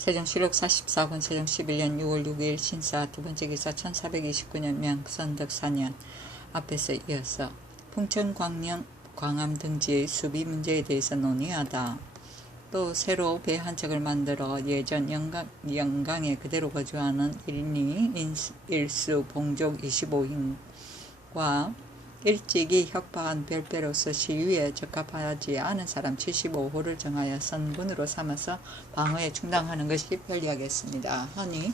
세종시록 44권 세종 11년 6월 6일 신사 두번째 기사 1429년 명선덕 4년 앞에서 이어서 풍천 광암 등지의 수비 문제에 대해서 논의하다. 또 새로 배 한 척을 만들어 예전 영강에 그대로 거주하는 일리 일수 봉족 25인과 일찍이 혁파한 별배로서 시위에 적합하지 않은 사람 75호를 정하여 선군으로 삼아서 방어에 충당하는 것이 편리하겠습니다. 하니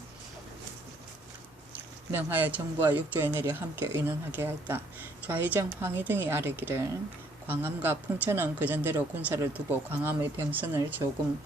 명하여 정부와 육조에 내려 함께 의논하게 하였다. 좌의정 황희 등이 아뢰기를 광암과 풍천은 그전대로 군사를 두고 광암의 병선을 조금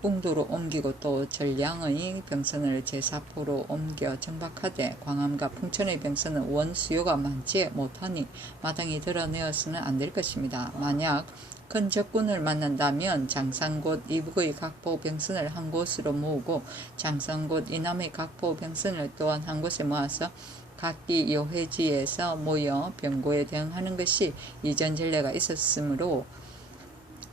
웅도로 옮기고 또 전량의 병선을 제4포로 옮겨 정박하되 광암과 풍천의 병선은 원 수요가 많지 못하니 마땅히 드러내어서는 안 될 것입니다. 만약 큰 적군을 만난다면 장산곳 이북의 각포 병선을 한 곳으로 모으고 장산곳 이남의 각포 병선을 또한 한 곳에 모아서 각기 요회지에서 모여 병고에 대응하는 것이 이전 전례가 있었으므로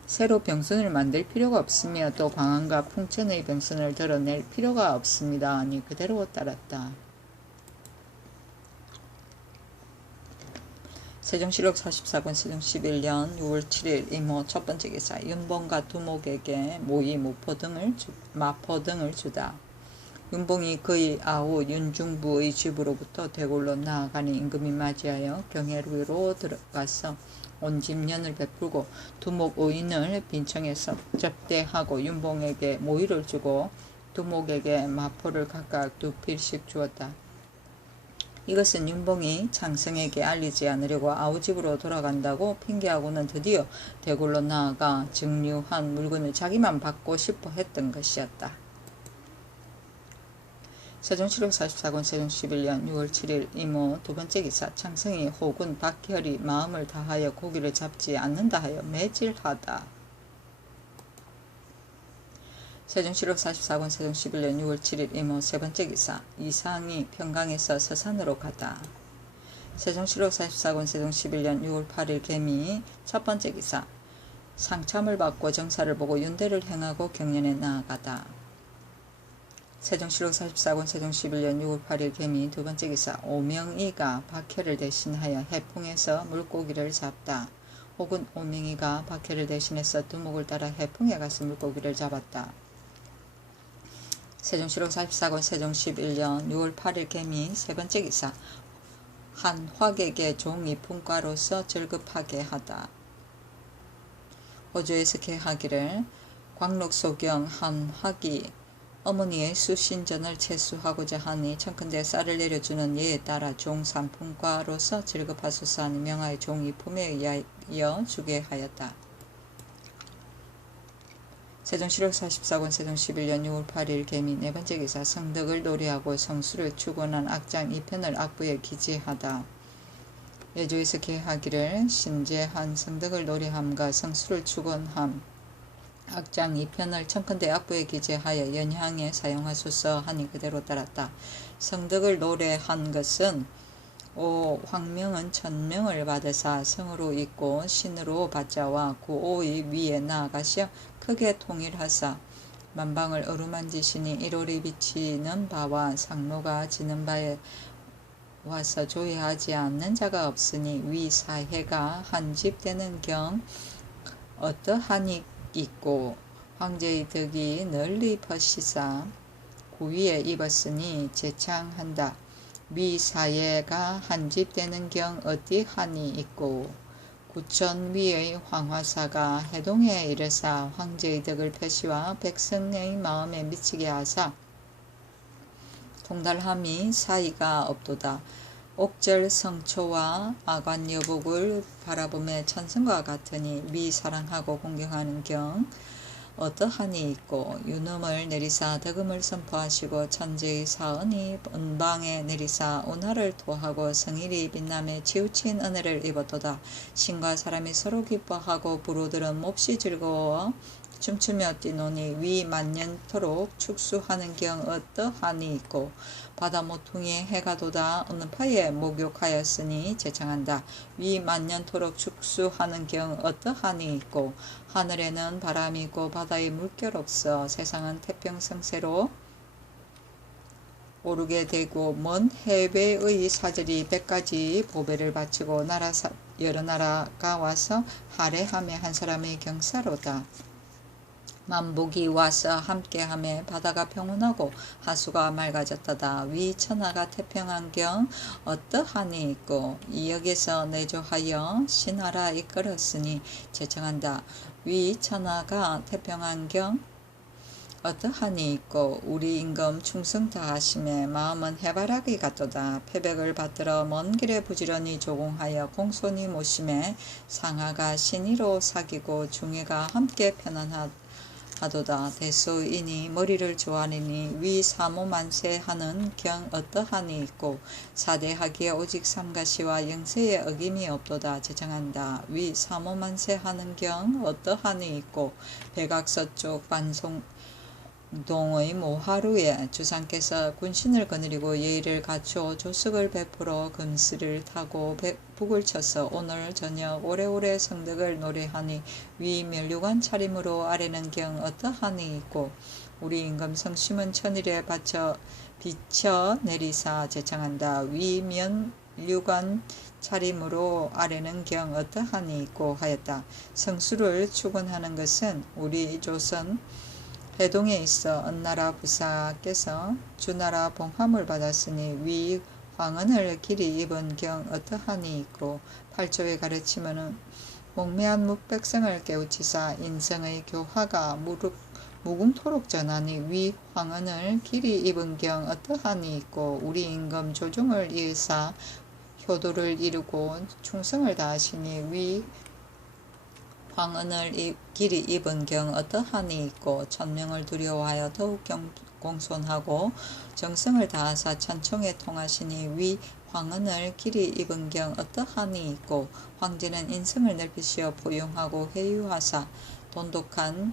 새로 병선을 만들 필요가 없으며 또 광암과 풍천의 병선을 드러낼 필요가 없습니다. 아니 그대로 따랐다. 세종시록 44권 세종 11년 6월 7일 이모 첫번째 기사 윤봉과 두목에게 모이 마포 등을 주다. 윤봉이 그의 아우 윤중부의 집으로부터 대궐로 나아가니 임금이 맞이하여 경회로로 들어가서 온 집년을 베풀고 두목 5인을 빈청에서 접대하고 윤봉에게 모이를 주고 두목에게 마포를 각각 2필씩 주었다. 이것은 윤봉이 장성에게 알리지 않으려고 아우 집으로 돌아간다고 핑계하고는 드디어 대궐로 나아가 증류한 물건을 자기만 받고 싶어 했던 것이었다. 세종시록 44권 세종 11년 6월 7일 이모 두번째 기사 창성이 혹은 박혈이 마음을 다하여 고기를 잡지 않는다 하여 매질하다. 세종시록 44권 세종 11년 6월 7일 이모 세번째 기사 이상이 평강에서 서산으로 가다. 세종시록 44권 세종 11년 6월 8일 개미 첫번째 기사 상참을 받고 정사를 보고 윤대를 행하고 경연에 나아가다. 세종시록 44권 세종 11년 6월 8일 개미 두번째 기사 오명이가 박해를 대신하여 해풍에서 물고기를 잡다. 혹은 오명이가 박해를 대신해서 두목을 따라 해풍에 가서 물고기를 잡았다. 세종시록 44권 세종 11년 6월 8일 개미 세번째 기사 한 화객의 종이 품과로서 절급하게 하다. 호조에서 개하기를 광록소경 한 화기 어머니의 수신전을 채수하고자 하니 청컨대 쌀을 내려주는 예에 따라 종 3품과로서 절급하소서 하는 명하의 종이 품에 의하여 주게 하였다. 세종시록 44권 세종 11년 6월 8일 개미 네번째 기사 성덕을 노래하고 성수를 축원한 악장 2편을 악부에 기재하다. 예조에서 개하기를 신재한 성덕을 노래함과 성수를 축원함 악장 2편을 청컨대 악부에 기재하여 연향에 사용하소서 하니 그대로 따랐다. 성덕을 노래한 것은 황명은 천명을 받으사 성으로 있고 신으로 받자와 구오의 위에 나아가시어 크게 통일하사 만방을 어루만지시니 1월이 비치는 바와 상로가 지는 바에 와서 조회하지 않는 자가 없으니 위 사해가 한집되는 경 어떠하니 있고 황제의 덕이 널리 퍼시사 구위에 입었으니 제창한다. 위 사예가 한집되는 경 어디하니 있고 구천 위의 황화사가 해동에 이르사 황제의 덕을 펴시와 백성의 마음에 미치게 하사 통달함이 사이가 없도다. 옥절 성초와 아관 여복을 바라보며 천성과 같으니 위 사랑하고 공경하는 경 어떠하니 있고 유놈을 내리사 덕음을 선포하시고 천지의 사언이 은방에 내리사 운하를 토하고 성일이 빛남에 치우친 은혜를 입었도다. 신과 사람이 서로 기뻐하고 부로들은 몹시 즐거워 춤추며 뛰노니 위 만년토록 축수하는 경 어떠하니 있고 바다 모퉁이에 해가 돋아 어느 파에 목욕하였으니 제창한다. 위 만년토록 축수하는 경 어떠하니 있고 하늘에는 바람이 있고 바다에 물결 없어 세상은 태평성세로 오르게 되고 먼 해외의 사절이 100가지 보배를 바치고 여러 나라가 와서 할애하며 한 사람의 경사로다. 만복이 와서 함께하며 바다가 평온하고 하수가 맑아졌다다. 위 천하가 태평한 경 어떠하니 있고 이 역에서 내조하여 신하라 이끌었으니 제청한다. 위 천하가 태평한 경 어떠하니 있고 우리 임금 충성 다하심에 마음은 해바라기 같도다. 패백을 받들어 먼 길에 부지런히 조공하여 공손히 모심에 상하가 신의로 사귀고 중해가 함께 편안하도다. 대소인이 머리를 좋아하니 위 사모만세 하는 경 어떠하니 있고 사대하기에 오직 삼가시와 영세에 어김이 없도다. 제청한다. 위 사모만세 하는 경 어떠하니 있고 백악서쪽 동의 모하루에 주상께서 군신을 거느리고 예의를 갖추어 조석을 베풀어 금슬을 타고 북을 쳐서 오늘 저녁 오래오래 성덕을 노래하니 위 면류관 차림으로 아래는 경 어떠하니 있고 우리 임금 성심은 천일에 비쳐 내리사 제창한다. 위 면류관 차림으로 아래는 경 어떠하니 있고 하였다. 성수를 축원하는 것은 우리 조선 해동에 있어 언나라 부사께서 주나라 봉함을 받았으니 위 황언을 길이 입은 경 어떠하니 있고 8조의 가르침은 목매한 묵백성을 깨우치사 인성의 교화가 무궁토록 전하니 위 황언을 길이 입은 경 어떠하니 있고 우리 임금 조종을 이으사 효도를 이루고 충성을 다하시니 위 황언을 길이 입은 경 어떠하니 있고 천명을 두려워하여 더욱 공손하고 정성을 다하사 천총에 통하시니 위 황언을 길이 입은 경 어떠하니 있고 황제는 인성을 넓히시어 포용하고 회유하사 돈독한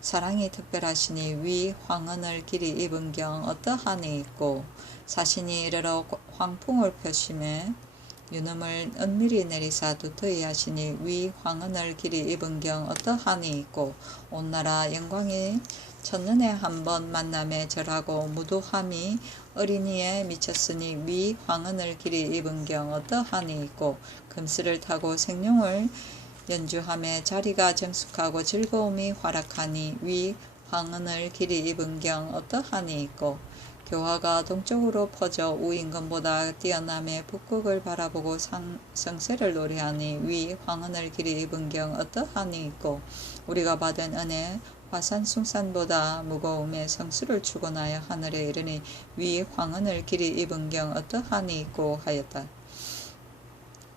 사랑이 특별하시니 위 황언을 길이 입은 경 어떠하니 있고 사신이 이르러 황풍을 펴심에 유놈을 은밀히 내리사 두터이 하시니 위 황언을 길이 입은 경 어떠하니 있고 온 나라 영광이 첫눈에 한번 만남에 절하고 무도함이 어린이에 미쳤으니 위 황언을 길이 입은 경 어떠하니 있고 금슬을 타고 생룡을 연주함에 자리가 정숙하고 즐거움이 활락하니 위 황언을 길이 입은 경 어떠하니 있고 교화가 동쪽으로 퍼져 우임금보다 뛰어남에 북극을 바라보고 성세를 노래하니 위 황언을 길이 입은 경 어떠하니 있고 우리가 받은 은혜 화산숭산보다 무거움에 성수를 축원하여 하늘에 이르니 위 황언을 길이 입은 경 어떠하니 있고 하였다.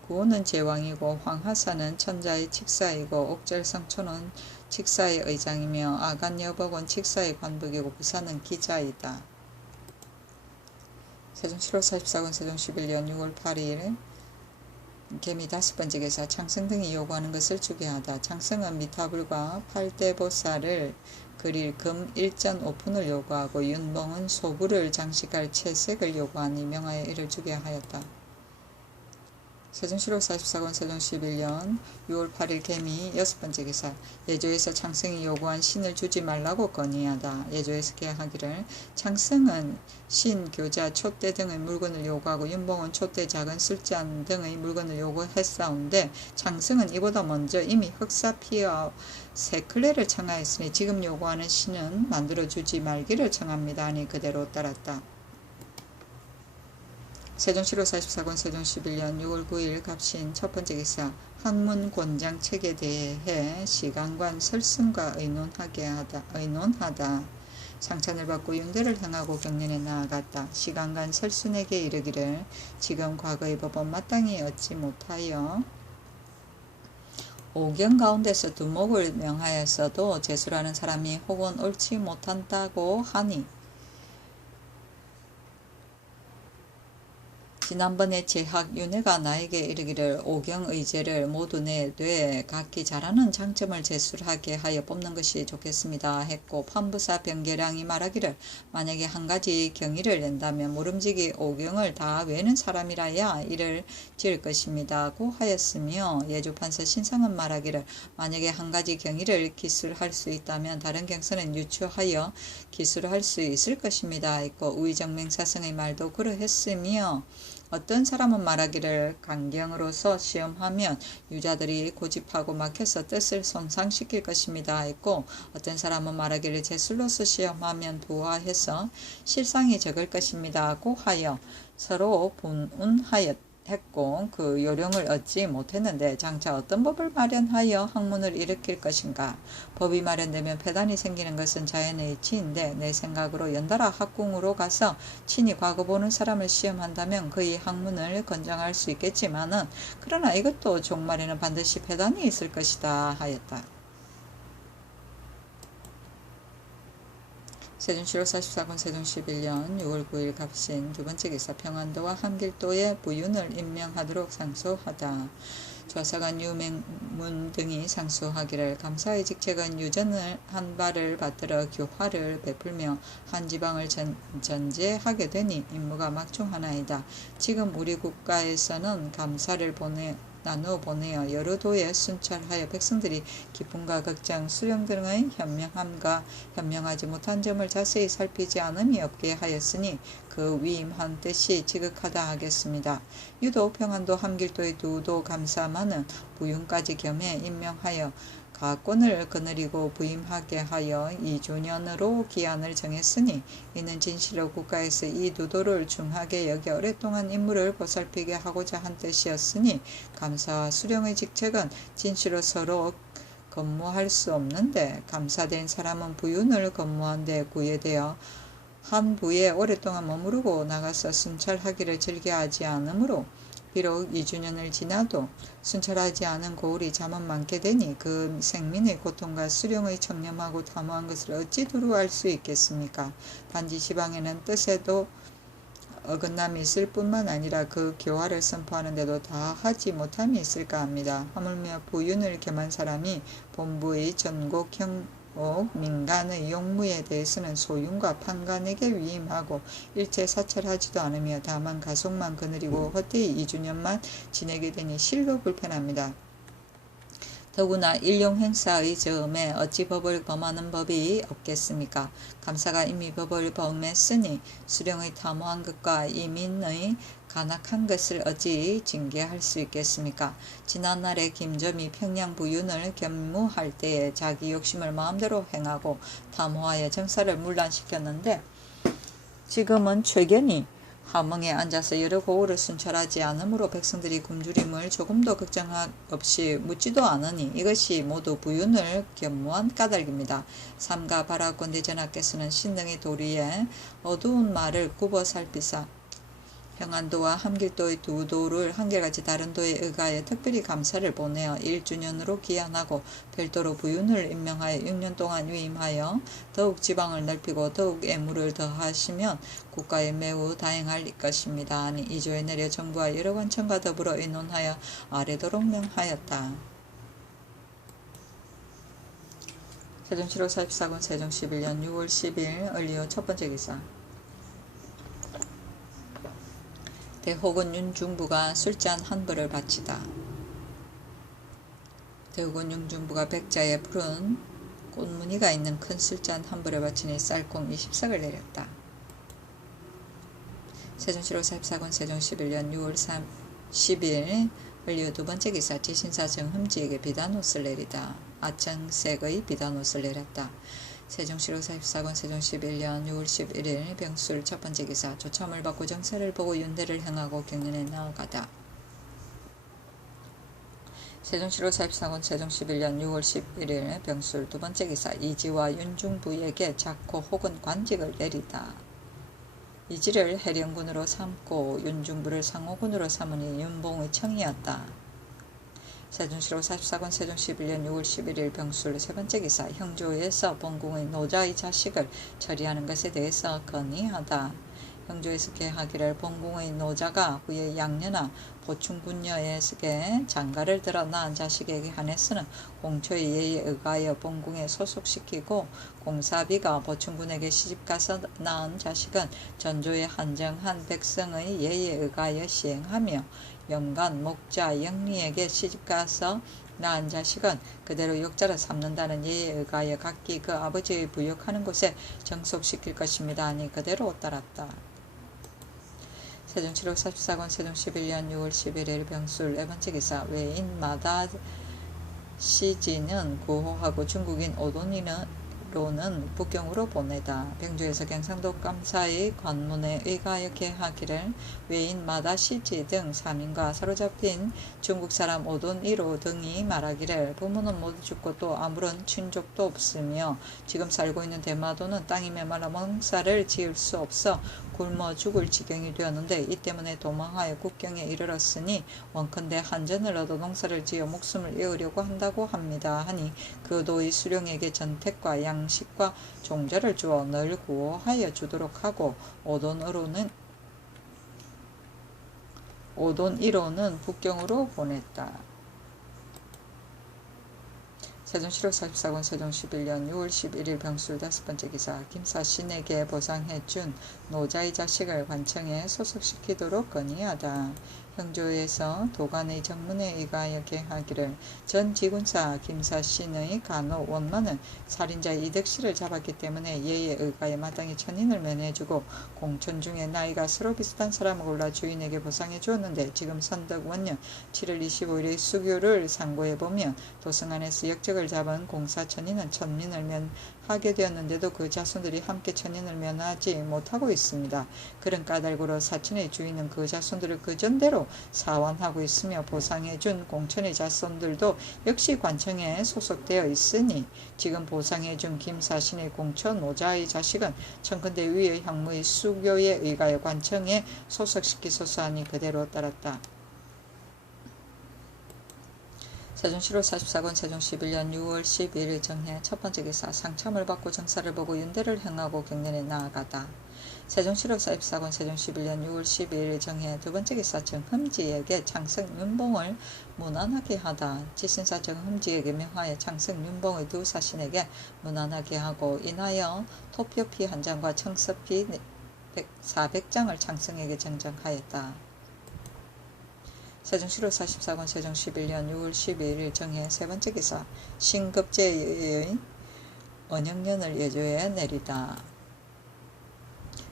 구호는 제왕이고 황하사는 천자의 칙사이고 옥절성초는 칙사의 의장이며 아간여복은 칙사의 관북이고 부사는 기자이다. 세종 7월 44권 세종 11년 6월 8일 개미 5번째 계사 창성 등이 요구하는 것을 주게 하다. 창성은 미타불과 8대보살을 그릴 금 1.5푼을 요구하고 윤봉은 소부를 장식할 채색을 요구하니 명하여 이를 주게 하였다. 세종 7월 44권 세종 11년 6월 8일 개미 6번째 기사 예조에서 창성이 요구한 신을 주지 말라고 건의하다. 예조에서 계하기를 창성은 신, 교자, 촛대 등의 물건을 요구하고 윤봉은 촛대, 작은 술잔 등의 물건을 요구했사온데 창성은 이보다 먼저 이미 흑사 피와 세클레를 청하였으니 지금 요구하는 신은 만들어주지 말기를 청합니다 하니 그대로 따랐다. 세종 7월 44권 세종 11년 6월 9일 갑신 첫번째 기사 학문 권장 책에 대해 시간관 설승과 의논하다. 상찬을 받고 윤대를 향하고 경련에 나아갔다. 시간관 설순에게 이르기를 지금 과거의 법은 마땅히 얻지 못하여 오경 가운데서 두목을 명하였어도 제수라는 사람이 혹은 옳지 못한다고 하니 지난번에 제학 윤회가 나에게 이르기를 오경의제를 모두 내되 각기 잘하는 장점을 제술하게 하여 뽑는 것이 좋겠습니다 했고, 판부사 병계량이 말하기를 만약에 한 가지 경의를 낸다면 모름지기 오경을 다 외는 사람이라야 이를 지을 것입니다고 하였으며, 예주판서 신상은 말하기를 만약에 한 가지 경의를 기술할 수 있다면 다른 경서는 유추하여 기술할 수 있을 것입니다 했고, 우의정맹사성의 말도 그러했으며, 어떤 사람은 말하기를 강경으로서 시험하면 유자들이 고집하고 막혀서 뜻을 손상시킬 것입니다 했고, 어떤 사람은 말하기를 제술로서 시험하면 부화해서 실상이 적을 것입니다고 하여 서로 분운하였고, 그 요령을 얻지 못했는데 장차 어떤 법을 마련하여 학문을 일으킬 것인가. 법이 마련되면 폐단이 생기는 것은 자연의 이치인데, 내 생각으로 연달아 학궁으로 가서 친히 과거 보는 사람을 시험한다면 그의 학문을 건정할 수 있겠지만은, 그러나 이것도 종말에는 반드시 폐단이 있을 것이다 하였다. 세종 7월 44권 세종 11년 6월 9일 갑신 두번째 기사 평안도와 함길도의 부윤을 임명하도록 상소하다. 좌사관 유맹문 등이 상소하기를 감사의 직책은 유전을 한 바를 받들어 교화를 베풀며 한 지방을 전제하게 되니 임무가 막중하나이다. 지금 우리 국가에서는 감사를 나누어 보내어 여러 도에 순찰하여 백성들이 기쁨과 걱정, 수령 등의 현명함과 현명하지 못한 점을 자세히 살피지 않음이 없게 하였으니 그 위임한 뜻이 지극하다 하겠습니다. 유독 평안도 함길도의 두도 감사만은 부윤까지 겸해 임명하여 가권을 거느리고 부임하게 하여 2주년으로 기한을 정했으니, 이는 진실로 국가에서 이 두도를 중하게 여겨 오랫동안 임무를 보살피게 하고자 한 뜻이었으니, 감사와 수령의 직책은 진실로 서로 근무할 수 없는데, 감사된 사람은 부윤을 근무한 데 구애되어 한 부에 오랫동안 머무르고 나가서 순찰하기를 즐겨하지 않으므로, 비록 2주년을 지나도 순찰하지 않은 고을이 잠은 많게 되니 그 생민의 고통과 수령의 청렴하고 탐호한 것을 어찌 두루 알 수 있겠습니까? 단지 시방에는 뜻에도 어긋남이 있을 뿐만 아니라 그 교화를 선포하는데도 다 하지 못함이 있을까 합니다. 하물며 부윤을 겸한 사람이 본부의 전곡형 민간의 용무에 대해서는 소윤과 판관에게 위임하고 일체 사찰하지도 않으며 다만 가속만 거느리고 헛되이 2주년만 지내게 되니 실로 불편합니다. 더구나 일용 행사의 저음에 어찌 법을 범하는 법이 없겠습니까? 감사가 이미 법을 범했으니 수령의 탐호한 것과 이민의 간악한 것을 어찌 징계할 수 있겠습니까? 지난날에 김점이 평양 부윤을 겸무할 때에 자기 욕심을 마음대로 행하고 탐호하여 정사를 문란시켰는데, 지금은 최견이 하멍에 앉아서 여러 고을을 순찰하지 않으므로 백성들이 굶주림을 조금도 걱정 없이 묻지도 않으니 이것이 모두 부윤을 겸무한 까닭입니다. 삼가 바라권 대전하께서는 신등의 도리에 어두운 말을 굽어 살피사 평안도와 함길도의 두 도를 한결같이 다른 도에 의가하여 특별히 감사를 보내어 1주년으로 기한하고 별도로 부윤을 임명하여 6년 동안 위임하여 더욱 지방을 넓히고 더욱 애무를 더하시면 국가에 매우 다행할 것입니다. 아니 이조에 내려 정부와 여러 관청과 더불어 의논하여 아래도록 명하였다. 세종 7월 44권 세종 11년 6월 10일 을리오 첫번째 기사. 대혹은 윤중부가 술잔 한 벌을 바치다. 대혹은 윤중부가 백자에 푸른 꽃무늬가 있는 큰 술잔 한 벌을 바치니 쌀콩 20석을 내렸다. 세종 7월 44권 세종 11년 6월 10일 을리오 두번째 기사. 지신사 정흠지에게 비단옷을 내리다. 아청색의 비단옷을 내렸다. 세종 7월 44권 세종 11년 6월 11일 병술 첫번째 기사. 조참을 받고 정사를 보고 윤대를 행하고 경륜에 나아가다. 세종 7월 44권 세종 11년 6월 11일 병술 두번째 기사. 이지와 윤중부에게 작호 혹은 관직을 내리다. 이지를 해령군으로 삼고 윤중부를 상호군으로 삼으니 윤봉의 청이었다. 세종 7월 44권 세종 11년 6월 11일 병술 세번째 기사. 형조에서 본궁의 노자의 자식을 처리하는 것에 대해서 건의하다. 형조에서 계하기를 본궁의 노자가 그의 양녀나 보충군녀에게 장가를 들어 낳은 자식에게 한해서는 공초의 예에 의하여 본궁에 소속시키고 공사비가 보충군에게 시집가서 낳은 자식은 전조에 한정한 백성의 예에 의하여 시행하며 영간, 목자, 영리에게 시집가서 낳은 자식은 그대로 역자를 삼는다는 예에 의하여 각기 그 아버지의 부역하는 곳에 정속시킬 것입니다. 아니 그대로 따랐다. 세종 7월 44권 세종 11년 6월 11일 병술 네 번째 기사 외인 마다 시지는 구호하고 중국인 오돈이로는 북경으로 보내다. 병조에서 경상도 깜사의 관문에 의가하여 계하기를 외인 마다 시지 등 3인과 사로잡힌 중국 사람 오돈이로 등이 말하기를 부모는 모두 죽고 또 아무런 친족도 없으며 지금 살고 있는 대마도는 땅이 메말라 농사를 지을 수 없어 굶어 죽을 지경이 되었는데 이 때문에 도망하여 국경에 이르렀으니 원컨대 한전을 얻어 농사를 지어 목숨을 이으려고 한다고 합니다. 하니 그 도의 수령에게 전택과 양식과 종자를 주어 늘 구호하여 주도록 하고 오돈1호는 북경으로 보냈다. 세종 7월 44권 세종 11년 6월 11일 병술 5번째 기사 김사신에게 보상해준 노자의 자식을 관청에 소속시키도록 건의하다. 형조에서 도관의 정문에 의하여 계하기를 전 지군사 김사신의 간호 원만은 살인자의 이덕씨를 잡았기 때문에 예에 의하여 마땅히 천인을 면해주고 공천 중에 나이가 서로 비슷한 사람을 골라 주인에게 보상해 주었는데 지금 선덕 원년 7월 25일의 수교를 상고해보면 도성 안에서 역적을 잡은 공사천인은 천민을 면하게 되었는데도 그 자손들이 함께 천인을 면하지 못하고 있습니다. 그런 까닭으로 사천의 주인은 그 자손들을 그 전대로 사완하고 있으며 보상해준 공천의 자손들도 역시 관청에 소속되어 있으니 지금 보상해준 김사신의 공천 노자의 자식은 청컨대 위의 향무의 수교에 의하여 관청에 소속시키소서 하니 그대로 따랐다. 세종 7월 44권 세종 11년 6월 12일 정해 첫 번째 기사 상참을 받고 정사를 보고 윤대를 행하고 경년에 나아가다. 세종 7월 44권 세종 11년 6월 12일 정해 두 번째 기사 정흠지에게 창성 윤봉을 무난하게 하다. 지신사 정흠지에게 명하여 창성 윤봉의 두 사신에게 무난하게 하고 인하여 토표피 한 장과 청서피 400장을 창성에게 정정하였다. 세종 7월 44권 세종 11년 6월 12일 정해 세 번째 기사 신급제의 언영년을 예조에 내리다.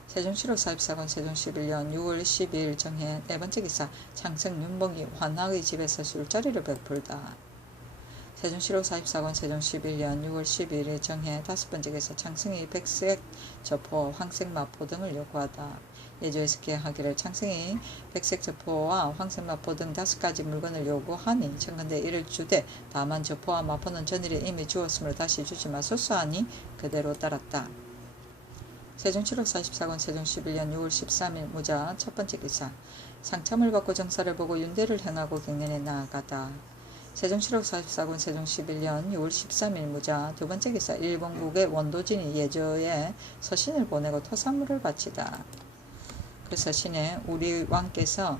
세종 7월 44권 세종 11년 6월 12일 정해 네 번째 기사 창성 윤봉이 환학의 집에서 술자리를 베풀다. 세종 7월 44권 세종 11년 6월 12일 정해 다섯 번째 기사 창성이 백색 저포 황색 마포 등을 요구하다. 예조에서 계하기를 창성이 백색 저포와 황색 마포 등 5가지 물건을 요구하니 청컨대 이를 주되 다만 저포와 마포는 전일에 이미 주었으므로 다시 주지 마소서 하니 그대로 따랐다. 세종 7월 44권 세종 11년 6월 13일 무자 첫 번째 기사 상참을 받고 정사를 보고 윤대를 행하고 경년에 나아가다. 세종 7월 44권 세종 11년 6월 13일 무자 두 번째 기사 일본국의 원도진이 예조에 서신을 보내고 토사물을 바치다. 그 서신에 우리 왕께서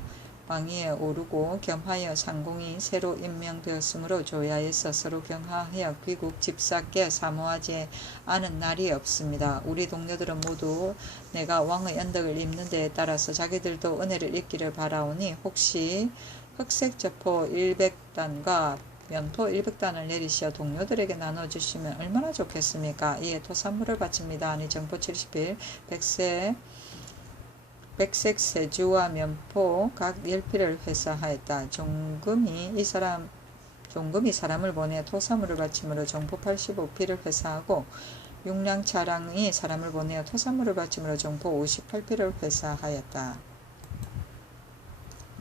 왕위에 오르고 겸하여 상공이 새로 임명되었으므로 조야에서 서로 경하하여 귀국 집사께 사모하지 않은 날이 없습니다. 우리 동료들은 모두 내가 왕의 언덕을 입는 데에 따라서 자기들도 은혜를 입기를 바라오니 혹시 흑색 저포 100단과 면포 100단을 내리시어 동료들에게 나눠주시면 얼마나 좋겠습니까? 이에 토산물을 바칩니다. 아니 정포 70일 백색 세주와 면포 각 10필을 회사하였다. 종금이 사람을 보내 토사물을 바침으로 정포 85필을 회사하고 육량차량이 사람을 보내어 토사물을 바침으로 정포 58필을 회사하였다.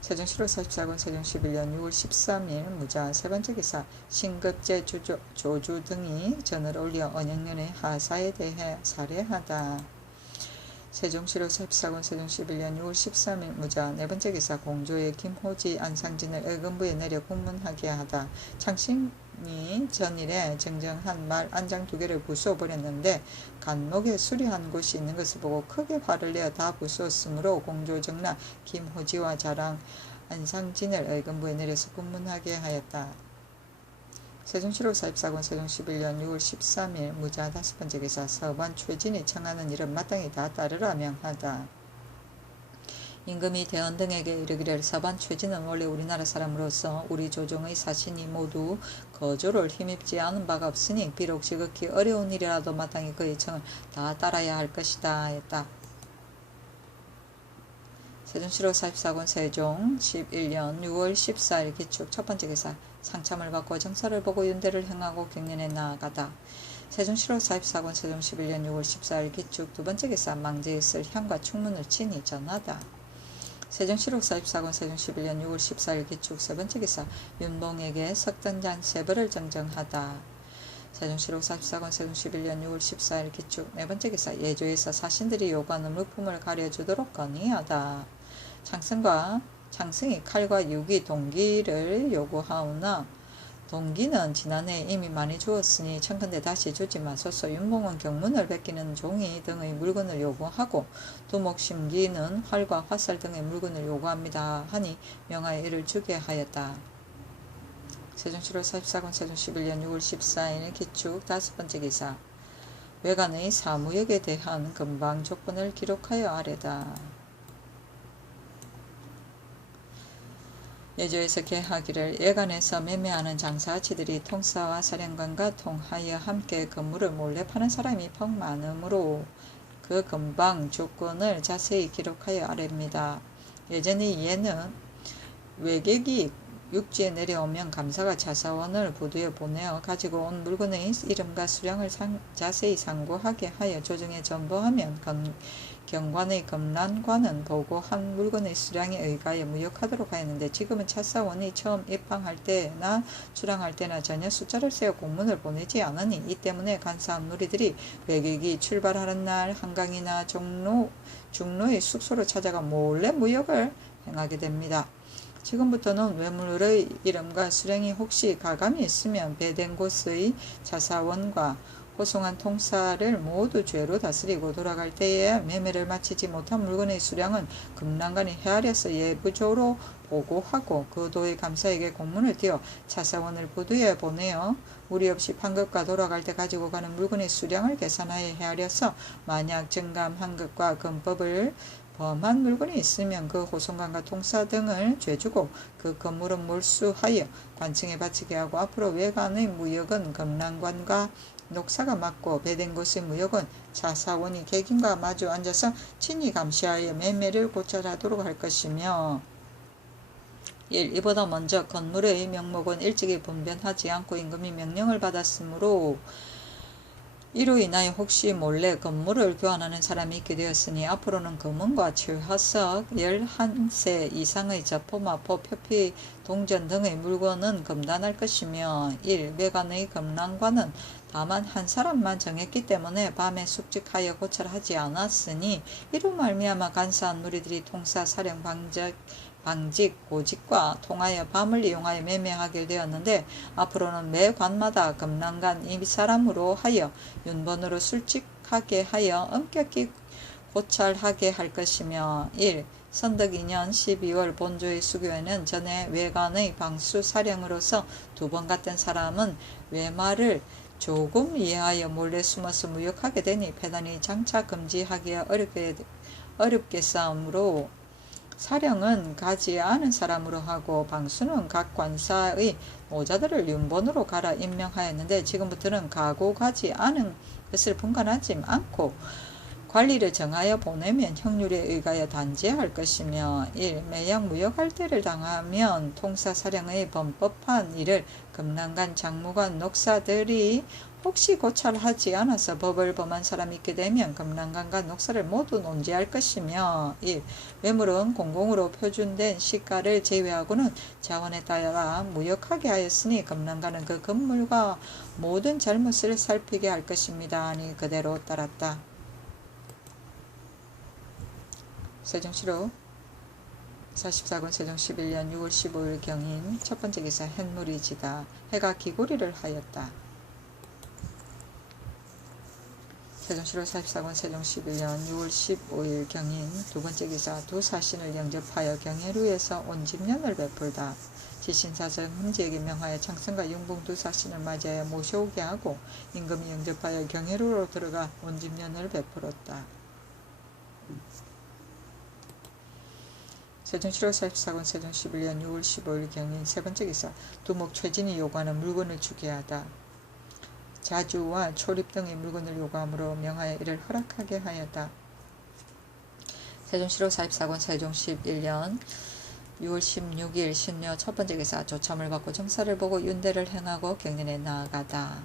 세종 7월 44권 세종 11년 6월 13일 무자 세 번째 기사 신급제 조주 등이 전을 올려 언영년의 하사에 대해 살해하다. 세종시로 44군 세종 11년 6월 13일 무자. 네 번째 기사 공조의 김호지 안상진을 의금부에 내려 국문하게 하다. 창신이 전일에 정정한 말 안장 2개를 부수어 버렸는데 간목에 수리한 곳이 있는 것을 보고 크게 화를 내어 다 부수었으므로 공조 정라 김호지와 자랑 안상진을 의금부에 내려서 국문하게 하였다. 세종시로 44군 세종 11년 6월 13일 무자. 5번째 기사 서반 최진이 청하는 일은 마땅히 다 따르라 명하다. 임금이 대원 등에게 이르기를 서반 최진은 원래 우리나라 사람으로서 우리 조정의 사신이 모두 거조를 힘입지 않은 바가 없으니 비록 지극히 어려운 일이라도 마땅히 그의 청을 다 따라야 할 것이다 했다. 세종시로 44군 세종 11년 6월 14일 기축. 첫 번째 기사 상참을 받고 정사를 보고 윤대를 행하고 경연에 나아가다. 세종시로 44군 세종 11년 6월 14일 기축. 두 번째 기사 망제에 쓸 향과 충문을 친히 전하다. 세종시로 44군 세종 11년 6월 14일 기축. 세 번째 기사 윤봉에게 석단잔 세벌을 정정하다. 세종시로 44군 세종 11년 6월 14일 기축. 네 번째 기사 예조에서 사신들이 요구하는 물품을 가려주도록 건의하다. 창승이 칼과 유기, 동기를 요구하오나 동기는 지난해 이미 많이 주었으니 청컨대 다시 주지 마소서. 윤봉은 경문을 베끼는 종이 등의 물건을 요구하고 두목심기는 활과 화살 등의 물건을 요구합니다 하니 명하여 이를 주게 하였다. 세종시로 44군 세종 11년 6월 14일 기축. 5번째 기사 외관의 사무역에 대한 금방 조건을 기록하여 아래다. 예조에서 계하기를 예간에서 매매하는 장사치들이 통사와 사령관과 통하여 함께 건물을 몰래 파는 사람이 퍽 많으므로 그 금방 조건을 자세히 기록하여 아래입니다. 예전의 예는 외객이 육지에 내려오면 감사가 자사원을 부두에 보내어 가지고 온 물건의 이름과 수량을 자세히 상고하게 하여 조정에 전보하면 경관의 검란관은 보고한 물건의 수량에 의하여 무역하도록 하였는데 지금은 차사원이 처음 입항할 때나 출항할 때나 전혀 숫자를 세워 공문을 보내지 않으니 이 때문에 간사한 무리들이 외객이 출발하는 날 한강이나 중로의 숙소를 찾아가 몰래 무역을 행하게 됩니다. 지금부터는 외물의 이름과 수량이 혹시 가감이 있으면 배된 곳의 자사원과 호송한 통사를 모두 죄로 다스리고 돌아갈 때에 매매를 마치지 못한 물건의 수량은 금난관이 헤아려서 예부조로 보고하고 그 도의 감사에게 공문을 띄어 차사원을 부두에 보내어 무리 없이 판급과 돌아갈 때 가지고 가는 물건의 수량을 계산하여 헤아려서 만약 정감한 것과 금법을 범한 물건이 있으면 그 호송관과 통사 등을 죄주고 그 건물은 몰수하여 관청에 바치게 하고 앞으로 외관의 무역은 금난관과 녹사가 맡고 배된 곳의 무역은 차사원이 객인과 마주 앉아서 친히 감시하여 매매를 고찰하도록 할 것이며 1. 이보다 먼저 건물의 명목은 일찍이 분변하지 않고 임금이 명령을 받았으므로 이로 인하여 혹시 몰래 건물을 교환하는 사람이 있게 되었으니 앞으로는 금은과 칠화석 11세 이상의 저포, 마포, 표피, 동전 등의 물건은 금단할 것이며 1. 외관의 금난관은 다만 한 사람만 정했기 때문에 밤에 숙직하여 고찰하지 않았으니 이로 말미암아 간사한 무리들이 통사, 사령, 방직, 고직과 통하여 밤을 이용하여 매매하게 되었는데 앞으로는 매 관마다 금난관 이 사람으로 하여 윤번으로 술직하게 하여 엄격히 고찰하게 할 것이며 1. 선덕 2년 12월 본조의 수교에는 전에 외관의 방수 사령으로서 2번 갔던 사람은 외마를 조금 이해하여 몰래 숨어서 무역하게 되니 패단이 장차 금지하기가 어렵게 싸우므로 사령은 가지 않은 사람으로 하고 방수는 각 관사의 모자들을 윤본으로 갈아 임명하였는데 지금부터는 가고 가지 않은 것을 분간하지 않고 관리를 정하여 보내면 형률에 의하여 단죄할 것이며 1. 매양 무역할 때를 당하면 통사 사령의 범법한 일을 금난관, 장무관, 녹사들이 혹시 고찰하지 않아서 법을 범한 사람이 있게 되면 금난관과 녹사를 모두 논지할 것이며 1. 외물은 공공으로 표준된 시가를 제외하고는 자원에 따라 무역하게 하였으니 금난관은 그 건물과 모든 잘못을 살피게 할 것입니다. 아니 그대로 따랐다. 세종시로 44권 세종 11년 6월 15일 경인 첫 번째 기사 햇물이 지다. 해가 기고리를 하였다. 세종시로 44권 세종 11년 6월 15일 경인 두 번째 기사 두 사신을 영접하여 경혜루에서 온집년을 베풀다. 지신사정 훈지에게 명하여 창성과 융봉 두 사신을 맞이하여 모셔오게 하고 임금이 영접하여 경혜루로 들어가 온집년을 베풀었다. 세종시로 44권 세종 11년 6월 15일 경인 세 번째 기사 두목 최진이 요구하는 물건을 주게 하다. 자주와 초립 등의 물건을 요구하므로 명하여 이를 허락하게 하였다. 세종시로 44권 세종 11년 6월 16일 신묘 첫 번째 기사 조참을 받고 정사를 보고 윤대를 행하고 경연에 나아가다.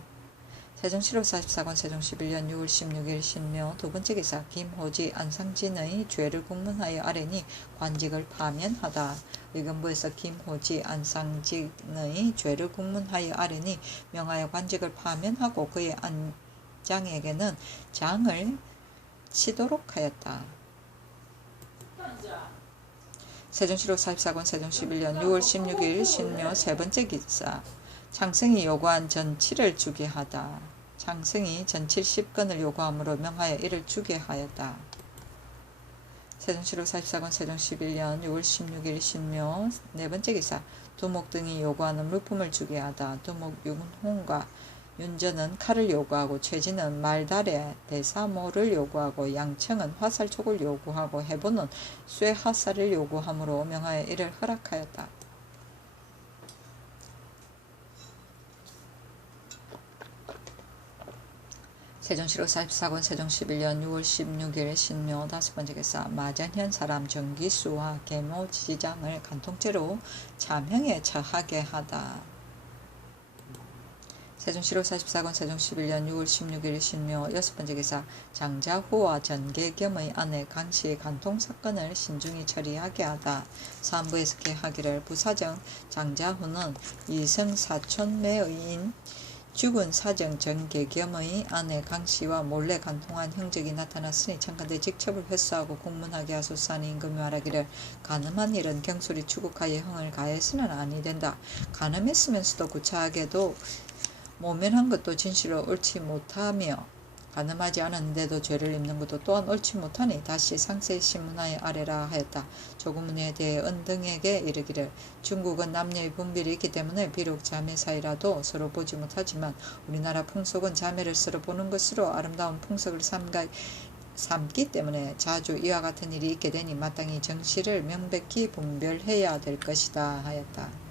세종시로 44권 세종 11년 6월 16일 신묘 두 번째 기사 김호지 안상진의 죄를 국문하여 아뢰니 관직을 파면하다. 의금부에서 김호지 안상진의 죄를 국문하여 아뢰니 명하여 관직을 파면하고 그의 안장에게는 장을 치도록 하였다. 세종시로 44권 세종 11년 6월 16일 신묘 세 번째 기사 창승이 요구한 전치를 주게 하다. 창승이 전칠 10건을 요구하므로 명하여 이를 주게 하였다. 세종시로 44권 세종 11년 6월 16일 신묘 네 번째 기사 두목 등이 요구하는 물품을 주게 하다. 두목 윤홍과 윤전은 칼을 요구하고 최진은 말달에 대사모를 요구하고 양청은 화살촉을 요구하고 해보는 쇠화살을 요구하므로 명하여 이를 허락하였다. 세종시로 44권 세종 11년 6월 16일 신묘 다섯 번째 기사 마전현 사람 정기수와 계모 지장을 간통죄로 참형에 처하게 하다. 세종시로 44권 세종 11년 6월 16일 신묘 여섯 번째 기사 장자후와 전계겸의 아내 강씨의 간통사건을 신중히 처리하게 하다. 사안부에서 개하기를 부사정 장자후는 이성사촌매의인 죽은 사정 전계겸의 아내 강씨와 몰래 간통한 행적이 나타났으니 참관대 직첩을 회수하고 공문하게 하소서하니 임금이 말하기를 간음한 일은 경솔이 추국하여 형을 가해서는 아니 된다. 간음했으면서도 구차하게도 모면한 것도 진실로 옳지 못하며 간음하지 않았는데도 죄를 입는 것도 또한 옳지 못하니 다시 상세 신문하여 아뢰라 하였다. 조구문에 대해 은등에게 이르기를 중국은 남녀의 분별이 있기 때문에 비록 자매 사이라도 서로 보지 못하지만 우리나라 풍속은 자매를 서로 보는 것으로 아름다운 풍속을 삼기 때문에 자주 이와 같은 일이 있게 되니 마땅히 정실을 명백히 분별해야 될 것이다 하였다.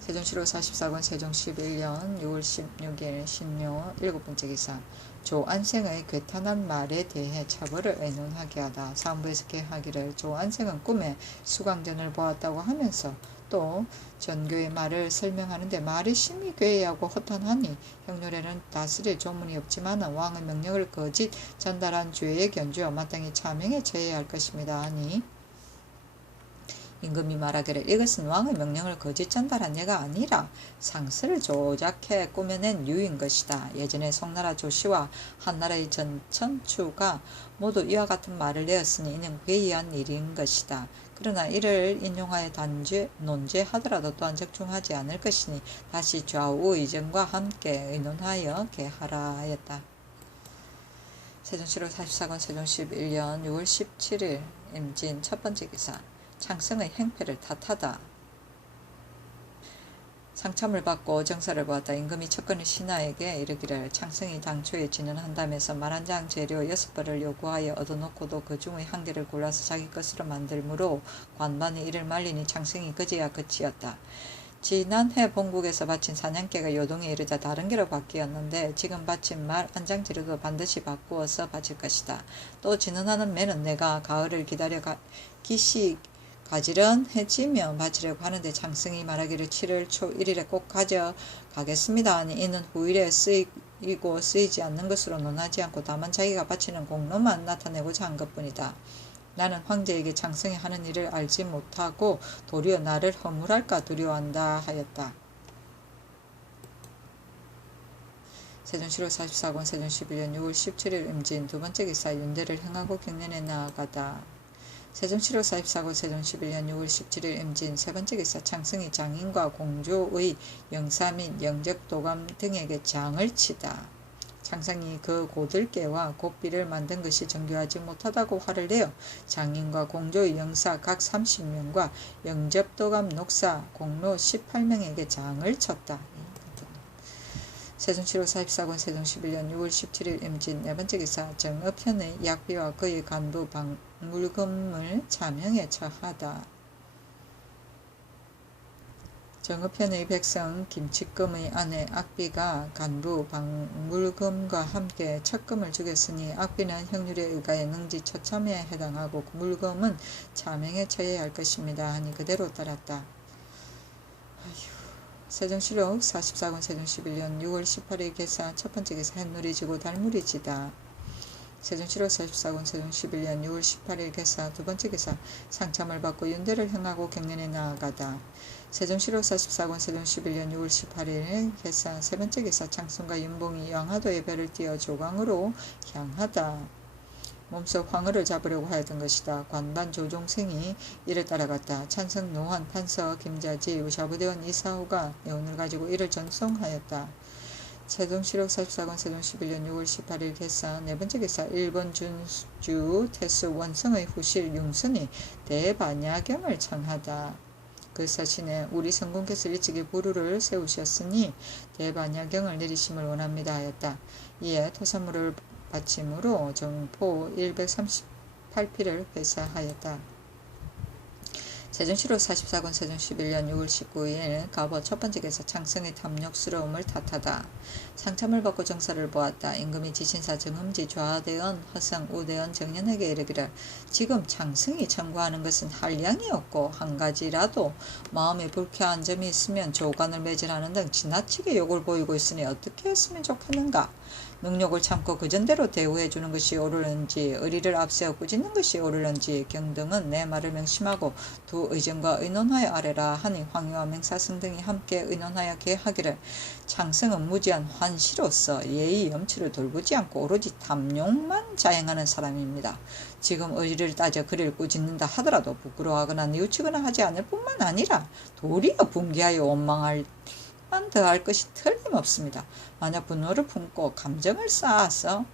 세종시로 44권 세종 11년 6월 16일 신묘 일곱 번째 기사 조안생의 괴탄한 말에 대해 처벌을 의논하게 하다. 사안부에서 개하기를 조안생은 꿈에 수강전을 보았다고 하면서 또 전교의 말을 설명하는데 말이 심히 괴이하고 허탄하니 형률에는 다스릴 조문이 없지만 왕의 명령을 거짓 전달한 죄에 견주어 마땅히 차명에 처해야 할 것입니다 하니 임금이 말하기를 이것은 왕의 명령을 거짓 전달한 예가 아니라 상스를 조작해 꾸며낸 유인 것이다. 예전에 송나라 조씨와 한나라의 전천추가 모두 이와 같은 말을 내었으니 이는 괴이한 일인 것이다. 그러나 이를 인용하여 논제하더라도 또한 적중하지 않을 것이니 다시 좌우 의정과 함께 의논하여 개하라 하였다. 세종시로 44권 세종 11년 6월 17일 임진 첫 번째 기사 창성의 행패를 탓하다. 상참을 받고 정사를 보았다. 임금이 척건의 신하에게 이르기를 창성이 당초에 진언한다면서 말 한 장 재료 6벌을 요구하여 얻어놓고도 그 중의 한 개를 골라서 자기 것으로 만들므로 관반이 이를 말리니 창성이 그제야 그치었다. 지난해 본국에서 바친 사냥개가 요동에 이르자 다른 개로 바뀌었는데 지금 바친 말 한 장 재료도 반드시 바꾸어서 바칠 것이다. 또 진언하는 매는 내가 가을을 기다려 가지런해지며 바치려고 하는데 창성이 말하기를 7월 초 1일에 꼭 가져가겠습니다 하니 이는 후일에 쓰이고 쓰이지 않는 것으로 논하지 않고 다만 자기가 바치는 공로만 나타내고자 한 것뿐이다. 나는 황제에게 창성이 하는 일을 알지 못하고 도리어 나를 허물할까 두려워한다 하였다. 세종시로 44권 세종 11년 6월 17일 임진 두 번째 기사 윤대를 행하고 경련에 나아가다. 세종시로 44권 세종 11년 6월 17일 임진 세 번째 기사 창승이 장인과 공조의 영사 및 영적 도감 등에게 장을 치다. 창상이 그 고들깨와 곱비를 만든 것이 정교하지 못하다고 화를 내어 장인과 공조의 영사 각 30명과 영접도감 녹사 공로 18명에게 장을 쳤다. 세종시로 44권 세종 11년 6월 17일 임진 네 번째 기사 정읍현의 약비와 그의 간부 박물금을 자명에 처하다. 정읍현의 백성 김치금의 아내 악비가 간부 박물금과 함께 척금을 죽였으니 악비는 형률에 의가해 능지 처참에 해당하고 물금은 자명에 처해야 할 것입니다 하니 그대로 따랐다. 세종시록 44권 세종 11년 6월 18일 개사 첫 번째 기사 햇물이 지고 달물이 지다. 세종시록 44권 세종 11년 6월 18일 개사 두 번째 기사 상참을 받고 윤대를 행하고 경련에 나아가다. 세종시록 44권 세종 11년 6월 18일 개사 세 번째 기사 창순과 윤봉이 영하도의 배를 띄어 조광으로 향하다. 몸속 황후를 잡으려고 하였던 것이다. 관반 조종생이 이를 따라갔다. 찬성 노환 판서 김자지 우샤부대원 이사후가 내운을 가지고 이를 전송하였다. 세종시록 44권 세종 11년 6월 18일 개사 네 번째 기사 일본 준주 태수 원성의 후실 융순이 대반야경을 청하다. 그 서신에 우리 성군께서 일찍이 부루를 세우셨으니 대반야경을 내리심을 원합니다 하였다. 이에 토산물을 받침으로 정포 138피를 회사하였다. 세종시록 44권 세종 11년 6월 19일 갑오 첫 번째 기사 창성의 탐욕스러움을 탓하다. 상참을 받고 정사를 보았다. 임금이 지신사 정음지 좌대원 허성 우대원 정년에게 이르기를 지금 창성이 청구하는 것은 한량이 없고 한 가지라도 마음에 불쾌한 점이 있으면 조관을 매질하는 등 지나치게 욕을 보이고 있으니 어떻게 했으면 좋겠는가. 능욕을 참고 그전대로 대우해주는 것이 옳을는지 의리를 앞세워 꾸짖는 것이 옳을는지 경등은 내 말을 명심하고 두 의정과 의논하여 아래라 하니 황희와 맹사승 등이 함께 의논하여 계하기를 창성은 무지한 환시로서 예의 염치를 돌보지 않고 오로지 탐욕만 자행하는 사람입니다. 지금 의리를 따져 그를 꾸짖는다 하더라도 부끄러워하거나 뉘우치거나 하지 않을 뿐만 아니라 도리어 분개하여 원망할 더할 것이 틀림없습니다. 만약 분노를 품고 감정을 쌓아서